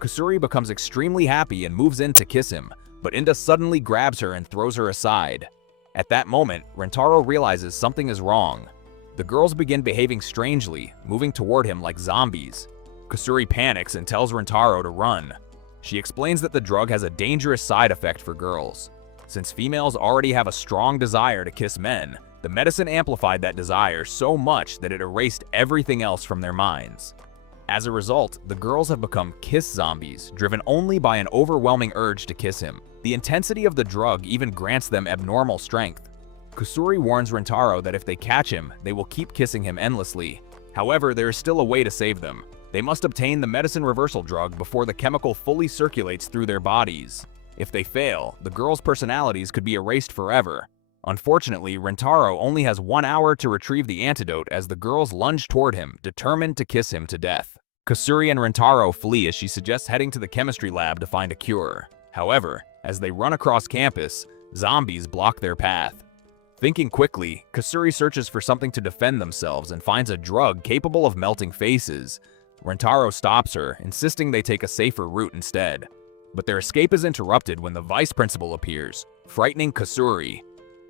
Kusuri becomes extremely happy and moves in to kiss him, but Inda suddenly grabs her and throws her aside. At that moment, Rentaro realizes something is wrong. The girls begin behaving strangely, moving toward him like zombies. Kusuri panics and tells Rentaro to run. She explains that the drug has a dangerous side effect for girls. Since females already have a strong desire to kiss men, the medicine amplified that desire so much that it erased everything else from their minds. As a result, the girls have become kiss zombies, driven only by an overwhelming urge to kiss him. The intensity of the drug even grants them abnormal strength. Kusuri warns Rentaro that if they catch him, they will keep kissing him endlessly. However, there is still a way to save them. They must obtain the medicine reversal drug before the chemical fully circulates through their bodies. If they fail, the girls' personalities could be erased forever. Unfortunately, Rentaro only has 1 hour to retrieve the antidote as the girls lunge toward him, determined to kiss him to death. Kusuri and Rentaro flee as she suggests heading to the chemistry lab to find a cure. However, as they run across campus, zombies block their path. Thinking quickly, Kusuri searches for something to defend themselves and finds a drug capable of melting faces. Rentaro stops her, insisting they take a safer route instead. But their escape is interrupted when the vice principal appears, frightening Kusuri.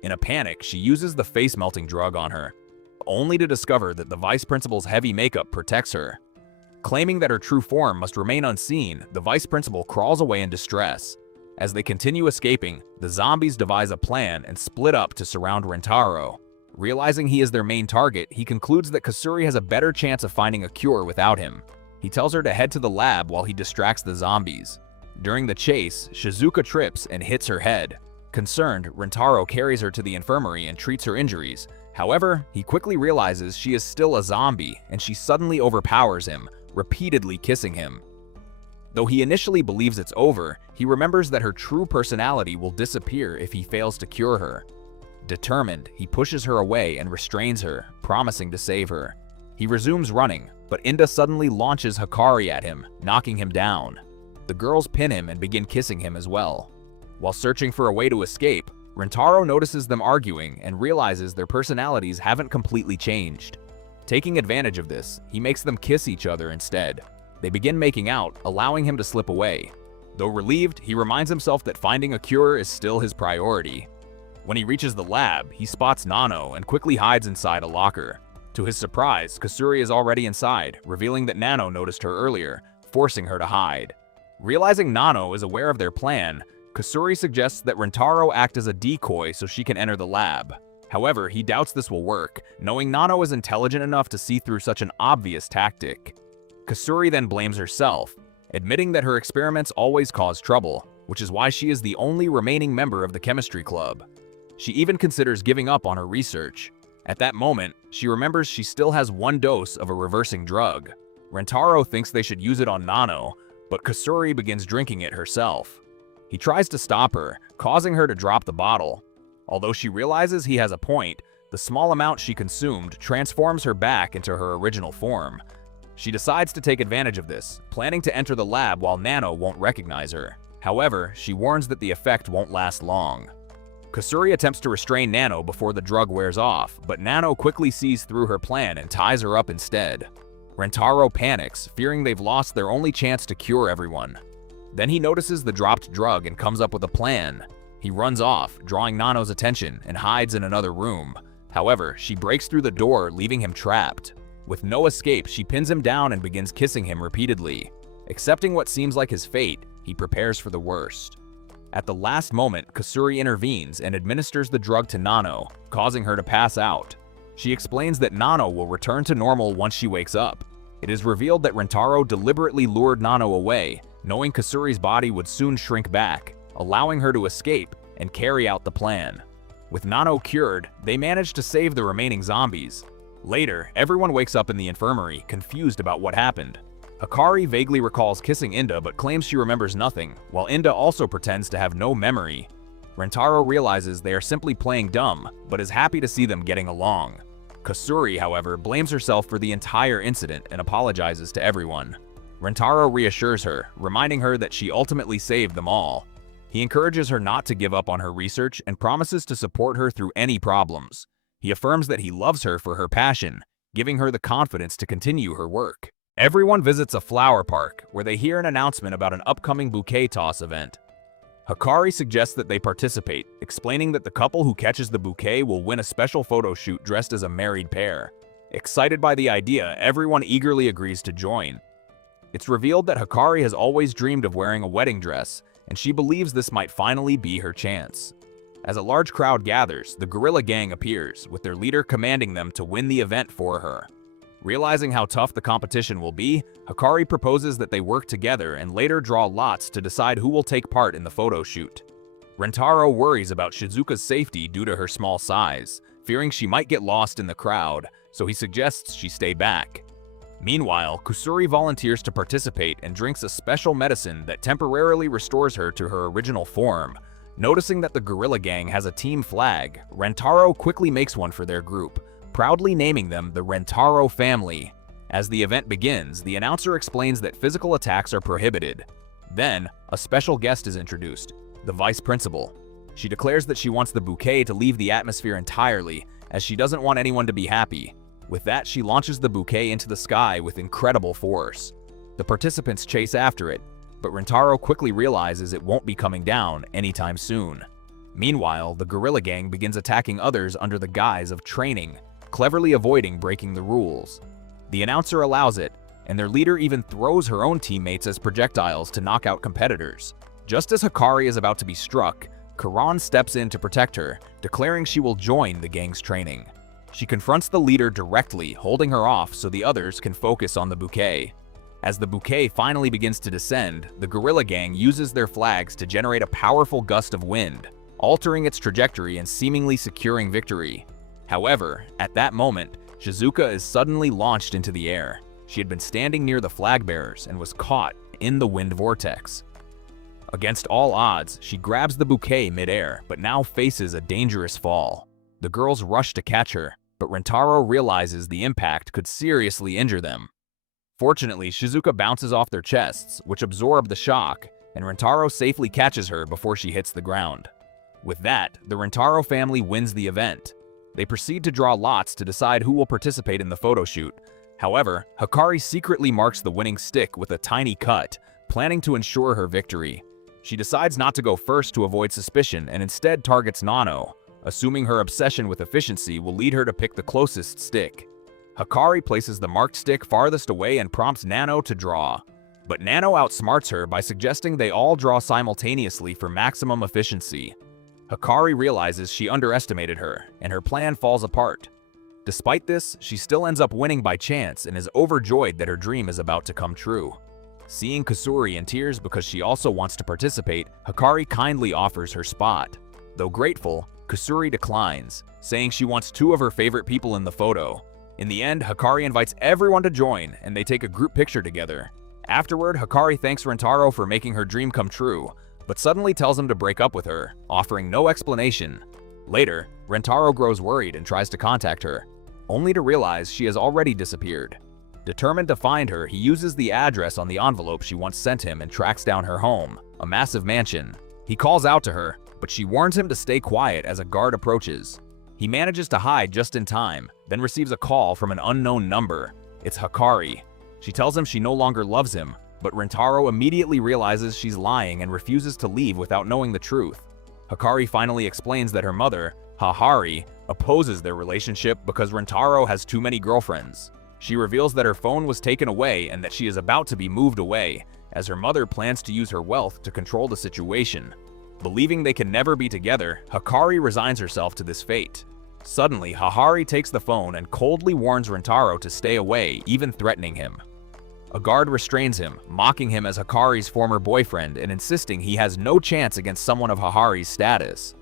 In a panic, she uses the face-melting drug on her, only to discover that the vice principal's heavy makeup protects her. Claiming that her true form must remain unseen, the vice principal crawls away in distress. As they continue escaping, the zombies devise a plan and split up to surround Rentaro. Realizing he is their main target, he concludes that Kusuri has a better chance of finding a cure without him. He tells her to head to the lab while he distracts the zombies. During the chase, Shizuka trips and hits her head. Concerned, Rentaro carries her to the infirmary and treats her injuries. However, he quickly realizes she is still a zombie, and she suddenly overpowers him, repeatedly kissing him. Though he initially believes it's over, he remembers that her true personality will disappear if he fails to cure her. Determined, he pushes her away and restrains her, promising to save her. He resumes running, but Inda suddenly launches Hikari at him, knocking him down. The girls pin him and begin kissing him as well. While searching for a way to escape, Rentaro notices them arguing and realizes their personalities haven't completely changed. Taking advantage of this, he makes them kiss each other instead. They begin making out, allowing him to slip away. Though relieved, he reminds himself that finding a cure is still his priority. When he reaches the lab, he spots Nano and quickly hides inside a locker. To his surprise, Kusuri is already inside, revealing that Nano noticed her earlier, forcing her to hide. Realizing Nano is aware of their plan, Kusuri suggests that Rentaro act as a decoy so she can enter the lab. However, he doubts this will work, knowing Nano is intelligent enough to see through such an obvious tactic. Kusuri then blames herself, admitting that her experiments always cause trouble, which is why she is the only remaining member of the chemistry club. She even considers giving up on her research. At that moment, she remembers she still has one dose of a reversing drug. Rentaro thinks they should use it on Nano, but Kusuri begins drinking it herself. He tries to stop her, causing her to drop the bottle. Although she realizes he has a point, the small amount she consumed transforms her back into her original form. She decides to take advantage of this, planning to enter the lab while Nano won't recognize her. However, she warns that the effect won't last long. Kusuri attempts to restrain Nano before the drug wears off, but Nano quickly sees through her plan and ties her up instead. Rentaro panics, fearing they've lost their only chance to cure everyone. Then he notices the dropped drug and comes up with a plan. He runs off, drawing Nano's attention, and hides in another room. However, she breaks through the door, leaving him trapped. With no escape, she pins him down and begins kissing him repeatedly. Accepting what seems like his fate, he prepares for the worst. At the last moment, Kusuri intervenes and administers the drug to Nano, causing her to pass out. She explains that Nano will return to normal once she wakes up. It is revealed that Rentaro deliberately lured Nano away, knowing Kusuri's body would soon shrink back, allowing her to escape and carry out the plan. With Nano cured, they manage to save the remaining zombies. Later, everyone wakes up in the infirmary, confused about what happened. Hikari vaguely recalls kissing Inda but claims she remembers nothing, while Inda also pretends to have no memory. Rentaro realizes they are simply playing dumb, but is happy to see them getting along. Kusuri, however, blames herself for the entire incident and apologizes to everyone. Rentaro reassures her, reminding her that she ultimately saved them all. He encourages her not to give up on her research and promises to support her through any problems. He affirms that he loves her for her passion, giving her the confidence to continue her work. Everyone visits a flower park, where they hear an announcement about an upcoming bouquet toss event. Hikari suggests that they participate, explaining that the couple who catches the bouquet will win a special photo shoot dressed as a married pair. Excited by the idea, everyone eagerly agrees to join. It's revealed that Hikari has always dreamed of wearing a wedding dress, and she believes this might finally be her chance. As a large crowd gathers, the guerrilla gang appears, with their leader commanding them to win the event for her. Realizing how tough the competition will be, Hikari proposes that they work together and later draw lots to decide who will take part in the photo shoot. Rentaro worries about Shizuka's safety due to her small size, fearing she might get lost in the crowd, so he suggests she stay back. Meanwhile, Kusuri volunteers to participate and drinks a special medicine that temporarily restores her to her original form. Noticing that the guerrilla gang has a team flag, Rentaro quickly makes one for their group, proudly naming them the Rentaro family. As the event begins, the announcer explains that physical attacks are prohibited. Then, a special guest is introduced, the vice principal. She declares that she wants the bouquet to leave the atmosphere entirely, as she doesn't want anyone to be happy. With that, she launches the bouquet into the sky with incredible force. The participants chase after it, but Rentaro quickly realizes it won't be coming down anytime soon. Meanwhile, the guerrilla gang begins attacking others under the guise of training, cleverly avoiding breaking the rules. The announcer allows it, and their leader even throws her own teammates as projectiles to knock out competitors. Just as Hikari is about to be struck, Karan steps in to protect her, declaring she will join the gang's training. She confronts the leader directly, holding her off so the others can focus on the bouquet. As the bouquet finally begins to descend, the guerrilla gang uses their flags to generate a powerful gust of wind, altering its trajectory and seemingly securing victory. However, at that moment, Shizuka is suddenly launched into the air. She had been standing near the flag bearers and was caught in the wind vortex. Against all odds, she grabs the bouquet midair, but now faces a dangerous fall. The girls rush to catch her, but Rentaro realizes the impact could seriously injure them. Fortunately, Shizuka bounces off their chests, which absorb the shock, and Rentaro safely catches her before she hits the ground. With that, the Rentaro family wins the event. They proceed to draw lots to decide who will participate in the photo shoot. However, Hikari secretly marks the winning stick with a tiny cut, planning to ensure her victory. She decides not to go first to avoid suspicion and instead targets Nano, assuming her obsession with efficiency will lead her to pick the closest stick. Hikari places the marked stick farthest away and prompts Nano to draw. But Nano outsmarts her by suggesting they all draw simultaneously for maximum efficiency. Hikari realizes she underestimated her, and her plan falls apart. Despite this, she still ends up winning by chance and is overjoyed that her dream is about to come true. Seeing Kusuri in tears because she also wants to participate, Hikari kindly offers her spot. Though grateful, Kusuri declines, saying she wants two of her favorite people in the photo. In the end, Hikari invites everyone to join, and they take a group picture together. Afterward, Hikari thanks Rentaro for making her dream come true, but suddenly tells him to break up with her, offering no explanation. Later, Rentaro grows worried and tries to contact her, only to realize she has already disappeared. Determined to find her, he uses the address on the envelope she once sent him and tracks down her home, a massive mansion. He calls out to her, but she warns him to stay quiet as a guard approaches. He manages to hide just in time, then receives a call from an unknown number. It's Hikari. She tells him she no longer loves him, but Rentaro immediately realizes she's lying and refuses to leave without knowing the truth. Hikari finally explains that her mother, Hahari, opposes their relationship because Rentaro has too many girlfriends. She reveals that her phone was taken away and that she is about to be moved away, as her mother plans to use her wealth to control the situation. Believing they can never be together, Hikari resigns herself to this fate. Suddenly, Hahari takes the phone and coldly warns Rentaro to stay away, even threatening him. A guard restrains him, mocking him as Hikari's former boyfriend and insisting he has no chance against someone of Hahari's status.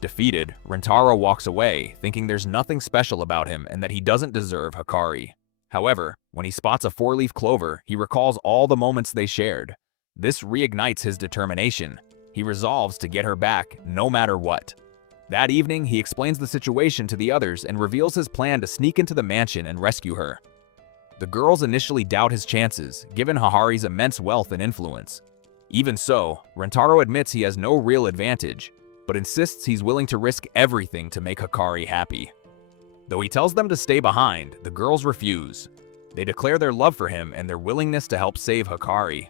Defeated, Rentaro walks away, thinking there's nothing special about him and that he doesn't deserve Hikari. However, when he spots a four-leaf clover, he recalls all the moments they shared. This reignites his determination. He resolves to get her back, no matter what. That evening, he explains the situation to the others and reveals his plan to sneak into the mansion and rescue her. The girls initially doubt his chances, given Hahari's immense wealth and influence. Even so, Rentaro admits he has no real advantage, but insists he's willing to risk everything to make Hikari happy. Though he tells them to stay behind, the girls refuse. They declare their love for him and their willingness to help save Hikari.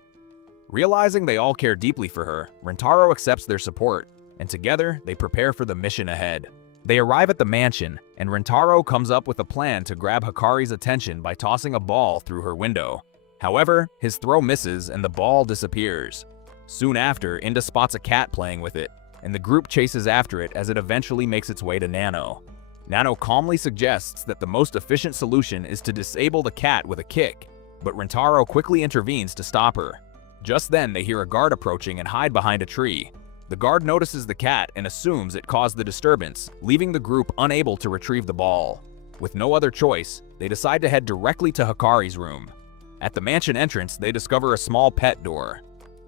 Realizing they all care deeply for her, Rentaro accepts their support, and together they prepare for the mission ahead. They arrive at the mansion, and Rentaro comes up with a plan to grab Hikari's attention by tossing a ball through her window. However, his throw misses and the ball disappears. Soon after, Inda spots a cat playing with it, and the group chases after it as it eventually makes its way to Nano. Nano calmly suggests that the most efficient solution is to disable the cat with a kick, but Rentaro quickly intervenes to stop her. Just then, they hear a guard approaching and hide behind a tree. The guard notices the cat and assumes it caused the disturbance, leaving the group unable to retrieve the ball. With no other choice, they decide to head directly to Hikari's room. At the mansion entrance, they discover a small pet door.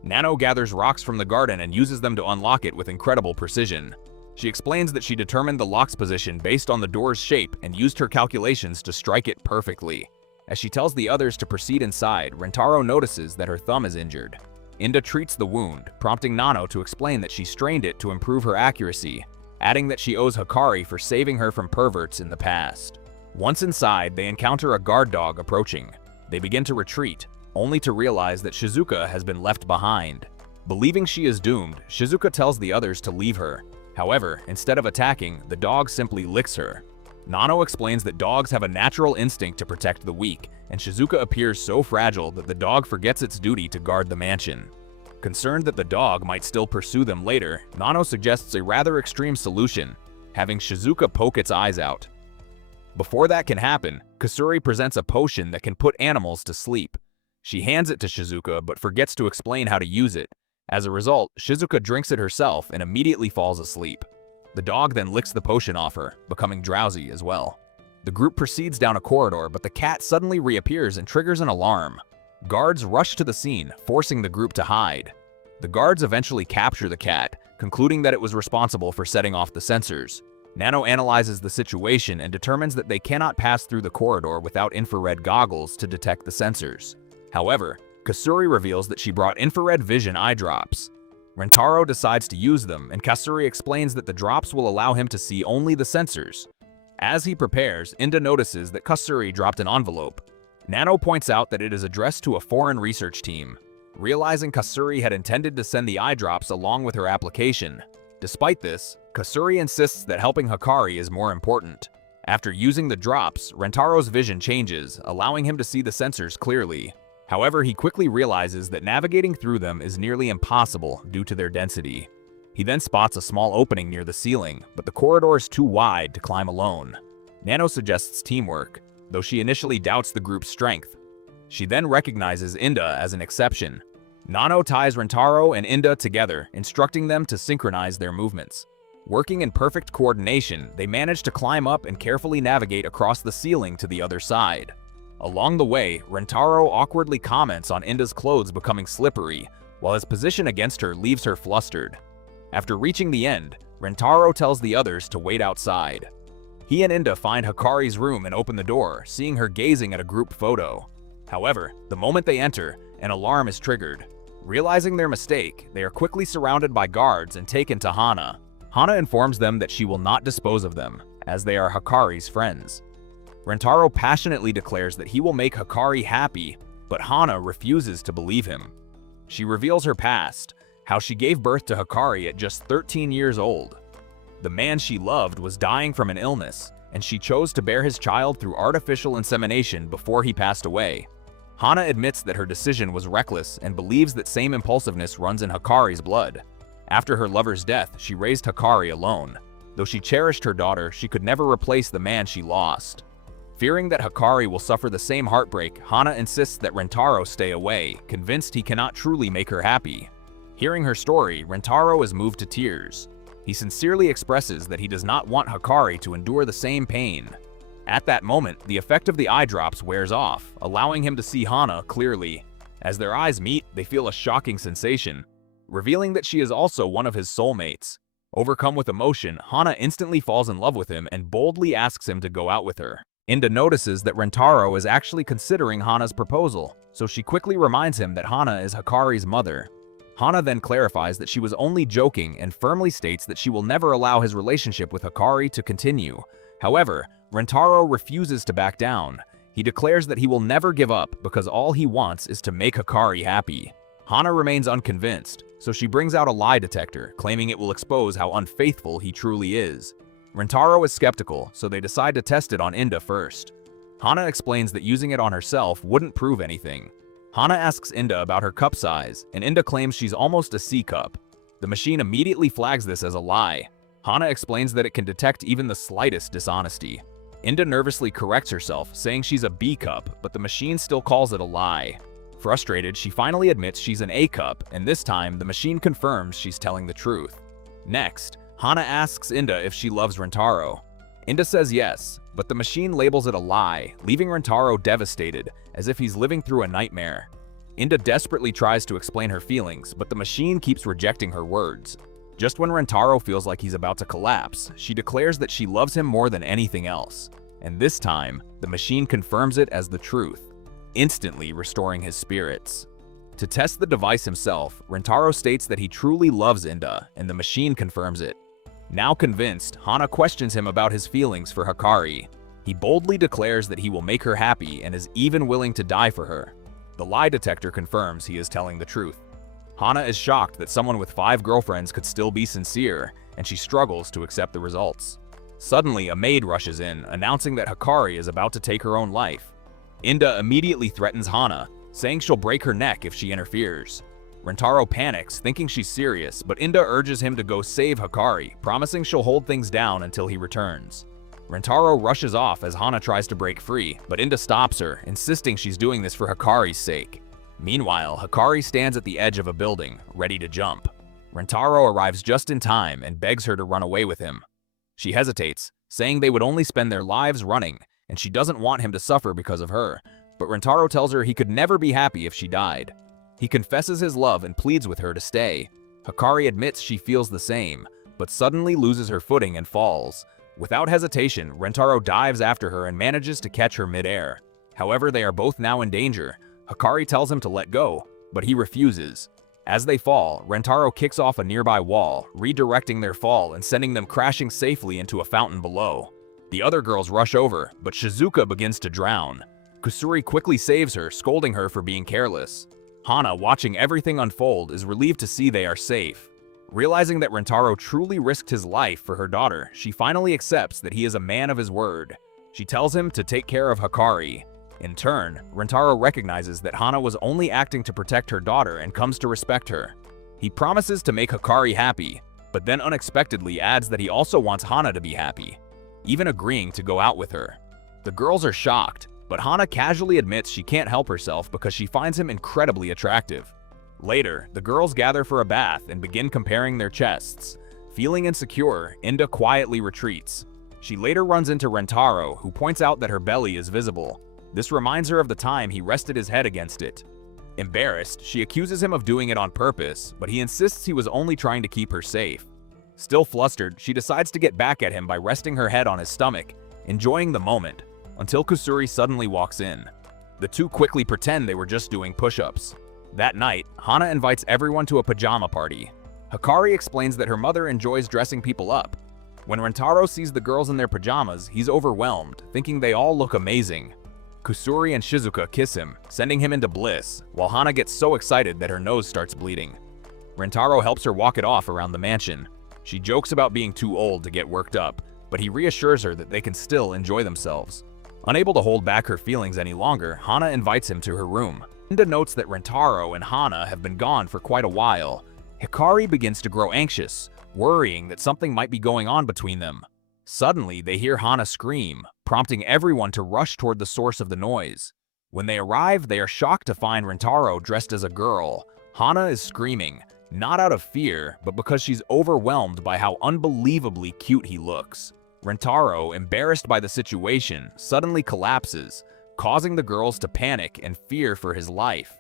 Nano gathers rocks from the garden and uses them to unlock it with incredible precision. She explains that she determined the lock's position based on the door's shape and used her calculations to strike it perfectly. As she tells the others to proceed inside, Rentaro notices that her thumb is injured. Inda treats the wound, prompting Nano to explain that she strained it to improve her accuracy, adding that she owes Hikari for saving her from perverts in the past. Once inside, they encounter a guard dog approaching. They begin to retreat, only to realize that Shizuka has been left behind. Believing she is doomed, Shizuka tells the others to leave her. However, instead of attacking, the dog simply licks her. Nano explains that dogs have a natural instinct to protect the weak, and Shizuka appears so fragile that the dog forgets its duty to guard the mansion. Concerned that the dog might still pursue them later, Nano suggests a rather extreme solution, having Shizuka poke its eyes out. Before that can happen, Kasuri presents a potion that can put animals to sleep. She hands it to Shizuka but forgets to explain how to use it. As a result, Shizuka drinks it herself and immediately falls asleep. The dog then licks the potion off her, becoming drowsy as well. The group proceeds down a corridor, but the cat suddenly reappears and triggers an alarm. Guards rush to the scene, forcing the group to hide. The guards eventually capture the cat, concluding that it was responsible for setting off the sensors. Nano analyzes the situation and determines that they cannot pass through the corridor without infrared goggles to detect the sensors. However, Kasuri reveals that she brought infrared vision eye drops. Rentaro decides to use them, and Kasuri explains that the drops will allow him to see only the sensors. As he prepares, Inda notices that Kasuri dropped an envelope. Nano points out that it is addressed to a foreign research team. Realizing Kasuri had intended to send the eye drops along with her application. Despite this, Kasuri insists that helping Hikari is more important. After using the drops, Rentaro's vision changes, allowing him to see the sensors clearly. However, he quickly realizes that navigating through them is nearly impossible due to their density. He then spots a small opening near the ceiling, but the corridor is too wide to climb alone. Nano suggests teamwork, though she initially doubts the group's strength. She then recognizes Inda as an exception. Nano ties Rentaro and Inda together, instructing them to synchronize their movements. Working in perfect coordination, they manage to climb up and carefully navigate across the ceiling to the other side. Along the way, Rentaro awkwardly comments on Inda's clothes becoming slippery, while his position against her leaves her flustered. After reaching the end, Rentaro tells the others to wait outside. He and Inda find Hikari's room and open the door, seeing her gazing at a group photo. However, the moment they enter, an alarm is triggered. Realizing their mistake, they are quickly surrounded by guards and taken to Hana. Hana informs them that she will not dispose of them, as they are Hikari's friends. Rentaro passionately declares that he will make Hikari happy, but Hana refuses to believe him. She reveals her past, how she gave birth to Hikari at just 13 years old. The man she loved was dying from an illness, and she chose to bear his child through artificial insemination before he passed away. Hana admits that her decision was reckless and believes that same impulsiveness runs in Hikari's blood. After her lover's death, she raised Hikari alone. Though she cherished her daughter, she could never replace the man she lost. Fearing that Hikari will suffer the same heartbreak, Hana insists that Rentaro stay away, convinced he cannot truly make her happy. Hearing her story, Rentaro is moved to tears. He sincerely expresses that he does not want Hikari to endure the same pain. At that moment, the effect of the eye drops wears off, allowing him to see Hana clearly. As their eyes meet, they feel a shocking sensation, revealing that she is also one of his soulmates. Overcome with emotion, Hana instantly falls in love with him and boldly asks him to go out with her. Inda notices that Rentaro is actually considering Hana's proposal, so she quickly reminds him that Hana is Hikari's mother. Hana then clarifies that she was only joking and firmly states that she will never allow his relationship with Hikari to continue. However, Rentaro refuses to back down. He declares that he will never give up because all he wants is to make Hikari happy. Hana remains unconvinced, so she brings out a lie detector, claiming it will expose how unfaithful he truly is. Rentaro is skeptical, so they decide to test it on Inda first. Hana explains that using it on herself wouldn't prove anything. Hana asks Inda about her cup size, and Inda claims she's almost a C cup. The machine immediately flags this as a lie. Hana explains that it can detect even the slightest dishonesty. Inda nervously corrects herself, saying she's a B cup, but the machine still calls it a lie. Frustrated, she finally admits she's an A cup, and this time the machine confirms she's telling the truth. Next, Hana asks Inda if she loves Rentaro. Inda says yes, but the machine labels it a lie, leaving Rentaro devastated, as if he's living through a nightmare. Inda desperately tries to explain her feelings, but the machine keeps rejecting her words. Just when Rentaro feels like he's about to collapse, she declares that she loves him more than anything else. And this time, the machine confirms it as the truth, instantly restoring his spirits. To test the device himself, Rentaro states that he truly loves Inda, and the machine confirms it. Now convinced, Hana questions him about his feelings for Hikari. He boldly declares that he will make her happy and is even willing to die for her. The lie detector confirms he is telling the truth. Hana is shocked that someone with 5 girlfriends could still be sincere, and she struggles to accept the results. Suddenly, a maid rushes in, announcing that Hikari is about to take her own life. Inda immediately threatens Hana, saying she'll break her neck if she interferes. Rentaro panics, thinking she's serious, but Inda urges him to go save Hikari, promising she'll hold things down until he returns. Rentaro rushes off as Hana tries to break free, but Inda stops her, insisting she's doing this for Hikari's sake. Meanwhile, Hikari stands at the edge of a building, ready to jump. Rentaro arrives just in time and begs her to run away with him. She hesitates, saying they would only spend their lives running, and she doesn't want him to suffer because of her, but Rentaro tells her he could never be happy if she died. He confesses his love and pleads with her to stay. Hikari admits she feels the same, but suddenly loses her footing and falls. Without hesitation, Rentaro dives after her and manages to catch her midair. However, they are both now in danger. Hikari tells him to let go, but he refuses. As they fall, Rentaro kicks off a nearby wall, redirecting their fall and sending them crashing safely into a fountain below. The other girls rush over, but Shizuka begins to drown. Kusuri quickly saves her, scolding her for being careless. Hana, watching everything unfold, is relieved to see they are safe. Realizing that Rentaro truly risked his life for her daughter, she finally accepts that he is a man of his word. She tells him to take care of Hikari. In turn, Rentaro recognizes that Hana was only acting to protect her daughter and comes to respect her. He promises to make Hikari happy, but then unexpectedly adds that he also wants Hana to be happy, even agreeing to go out with her. The girls are shocked, but Hana casually admits she can't help herself because she finds him incredibly attractive. Later, the girls gather for a bath and begin comparing their chests. Feeling insecure, Inda quietly retreats. She later runs into Rentaro, who points out that her belly is visible. This reminds her of the time he rested his head against it. Embarrassed, she accuses him of doing it on purpose, but he insists he was only trying to keep her safe. Still flustered, she decides to get back at him by resting her head on his stomach, enjoying the moment, until Kusuri suddenly walks in. The two quickly pretend they were just doing push-ups. That night, Hana invites everyone to a pajama party. Hikari explains that her mother enjoys dressing people up. When Rentaro sees the girls in their pajamas, he's overwhelmed, thinking they all look amazing. Kusuri and Shizuka kiss him, sending him into bliss, while Hana gets so excited that her nose starts bleeding. Rentaro helps her walk it off around the mansion. She jokes about being too old to get worked up, but he reassures her that they can still enjoy themselves. Unable to hold back her feelings any longer, Hana invites him to her room. Inda notes that Rentaro and Hana have been gone for quite a while. Hikari begins to grow anxious, worrying that something might be going on between them. Suddenly, they hear Hana scream, prompting everyone to rush toward the source of the noise. When they arrive, they are shocked to find Rentaro dressed as a girl. Hana is screaming, not out of fear, but because she's overwhelmed by how unbelievably cute he looks. Rentaro, embarrassed by the situation, suddenly collapses, causing the girls to panic and fear for his life.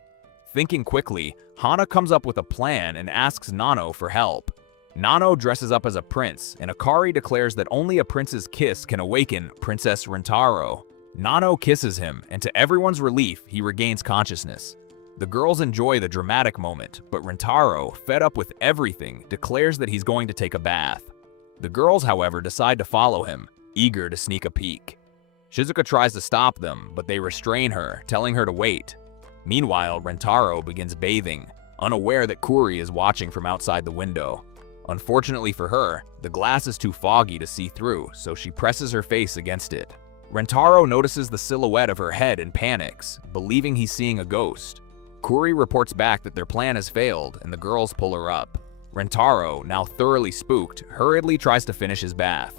Thinking quickly, Hana comes up with a plan and asks Nano for help. Nano dresses up as a prince, and Hikari declares that only a prince's kiss can awaken Princess Rentaro. Nano kisses him, and to everyone's relief, he regains consciousness. The girls enjoy the dramatic moment, but Rentaro, fed up with everything, declares that he's going to take a bath. The girls, however, decide to follow him, eager to sneak a peek. Shizuka tries to stop them, but they restrain her, telling her to wait. Meanwhile, Rentaro begins bathing, unaware that Kuri is watching from outside the window. Unfortunately for her, the glass is too foggy to see through, so she presses her face against it. Rentaro notices the silhouette of her head and panics, believing he's seeing a ghost. Kuri reports back that their plan has failed, and the girls pull her up. Rentaro, now thoroughly spooked, hurriedly tries to finish his bath.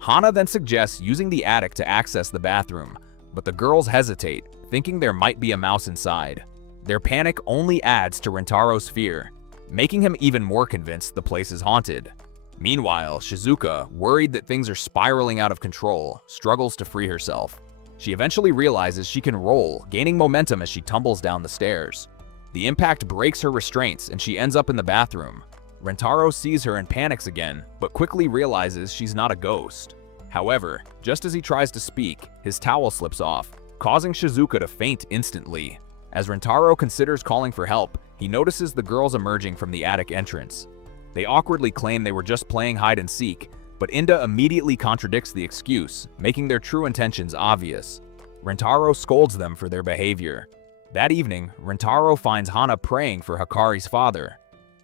Hana then suggests using the attic to access the bathroom, but the girls hesitate, thinking there might be a mouse inside. Their panic only adds to Rentaro's fear, making him even more convinced the place is haunted. Meanwhile, Shizuka, worried that things are spiraling out of control, struggles to free herself. She eventually realizes she can roll, gaining momentum as she tumbles down the stairs. The impact breaks her restraints and she ends up in the bathroom. Rentaro sees her and panics again, but quickly realizes she's not a ghost. However, just as he tries to speak, his towel slips off, causing Shizuka to faint instantly. As Rentaro considers calling for help, he notices the girls emerging from the attic entrance. They awkwardly claim they were just playing hide and seek, but Inda immediately contradicts the excuse, making their true intentions obvious. Rentaro scolds them for their behavior. That evening, Rentaro finds Hana praying for Hikari's father.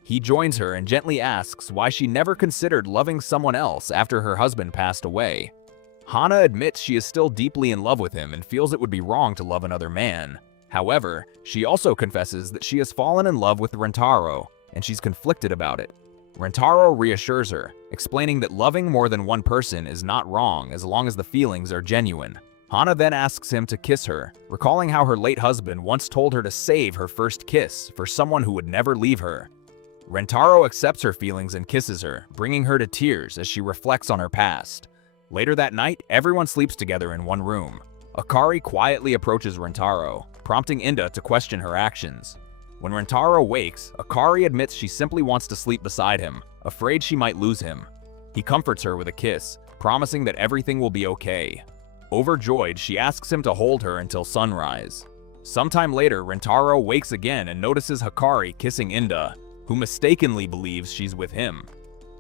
He joins her and gently asks why she never considered loving someone else after her husband passed away. Hana admits she is still deeply in love with him and feels it would be wrong to love another man. However, she also confesses that she has fallen in love with Rentaro, and she's conflicted about it. Rentaro reassures her, explaining that loving more than one person is not wrong as long as the feelings are genuine. Hana then asks him to kiss her, recalling how her late husband once told her to save her first kiss for someone who would never leave her. Rentaro accepts her feelings and kisses her, bringing her to tears as she reflects on her past. Later that night, everyone sleeps together in one room. Akari quietly approaches Rentaro, prompting Inda to question her actions. When Rentaro wakes, Akari admits she simply wants to sleep beside him, afraid she might lose him. He comforts her with a kiss, promising that everything will be okay. Overjoyed, she asks him to hold her until sunrise. Sometime later, Rentaro wakes again and notices Hikari kissing Inda, who mistakenly believes she's with him.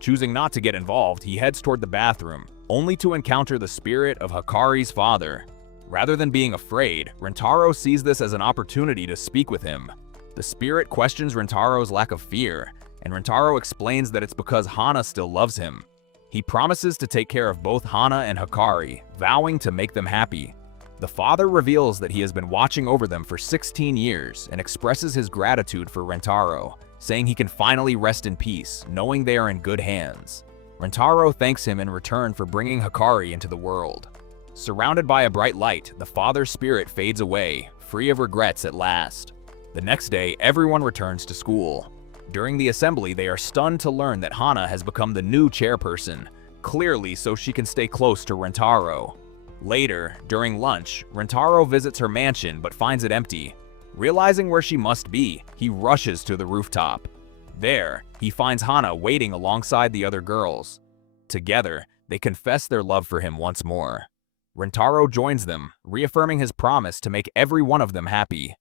Choosing not to get involved, he heads toward the bathroom, only to encounter the spirit of Hikari's father. Rather than being afraid, Rentaro sees this as an opportunity to speak with him. The spirit questions Rentaro's lack of fear, and Rentaro explains that it's because Hana still loves him. He promises to take care of both Hana and Hikari, vowing to make them happy. The father reveals that he has been watching over them for 16 years and expresses his gratitude for Rentaro, saying he can finally rest in peace, knowing they are in good hands. Rentaro thanks him in return for bringing Hikari into the world. Surrounded by a bright light, the father's spirit fades away, free of regrets at last. The next day, everyone returns to school. During the assembly, they are stunned to learn that Hana has become the new chairperson, clearly so she can stay close to Rentaro. Later, during lunch, Rentaro visits her mansion but finds it empty. Realizing where she must be, he rushes to the rooftop. There, he finds Hana waiting alongside the other girls. Together, they confess their love for him once more. Rentaro joins them, reaffirming his promise to make every one of them happy.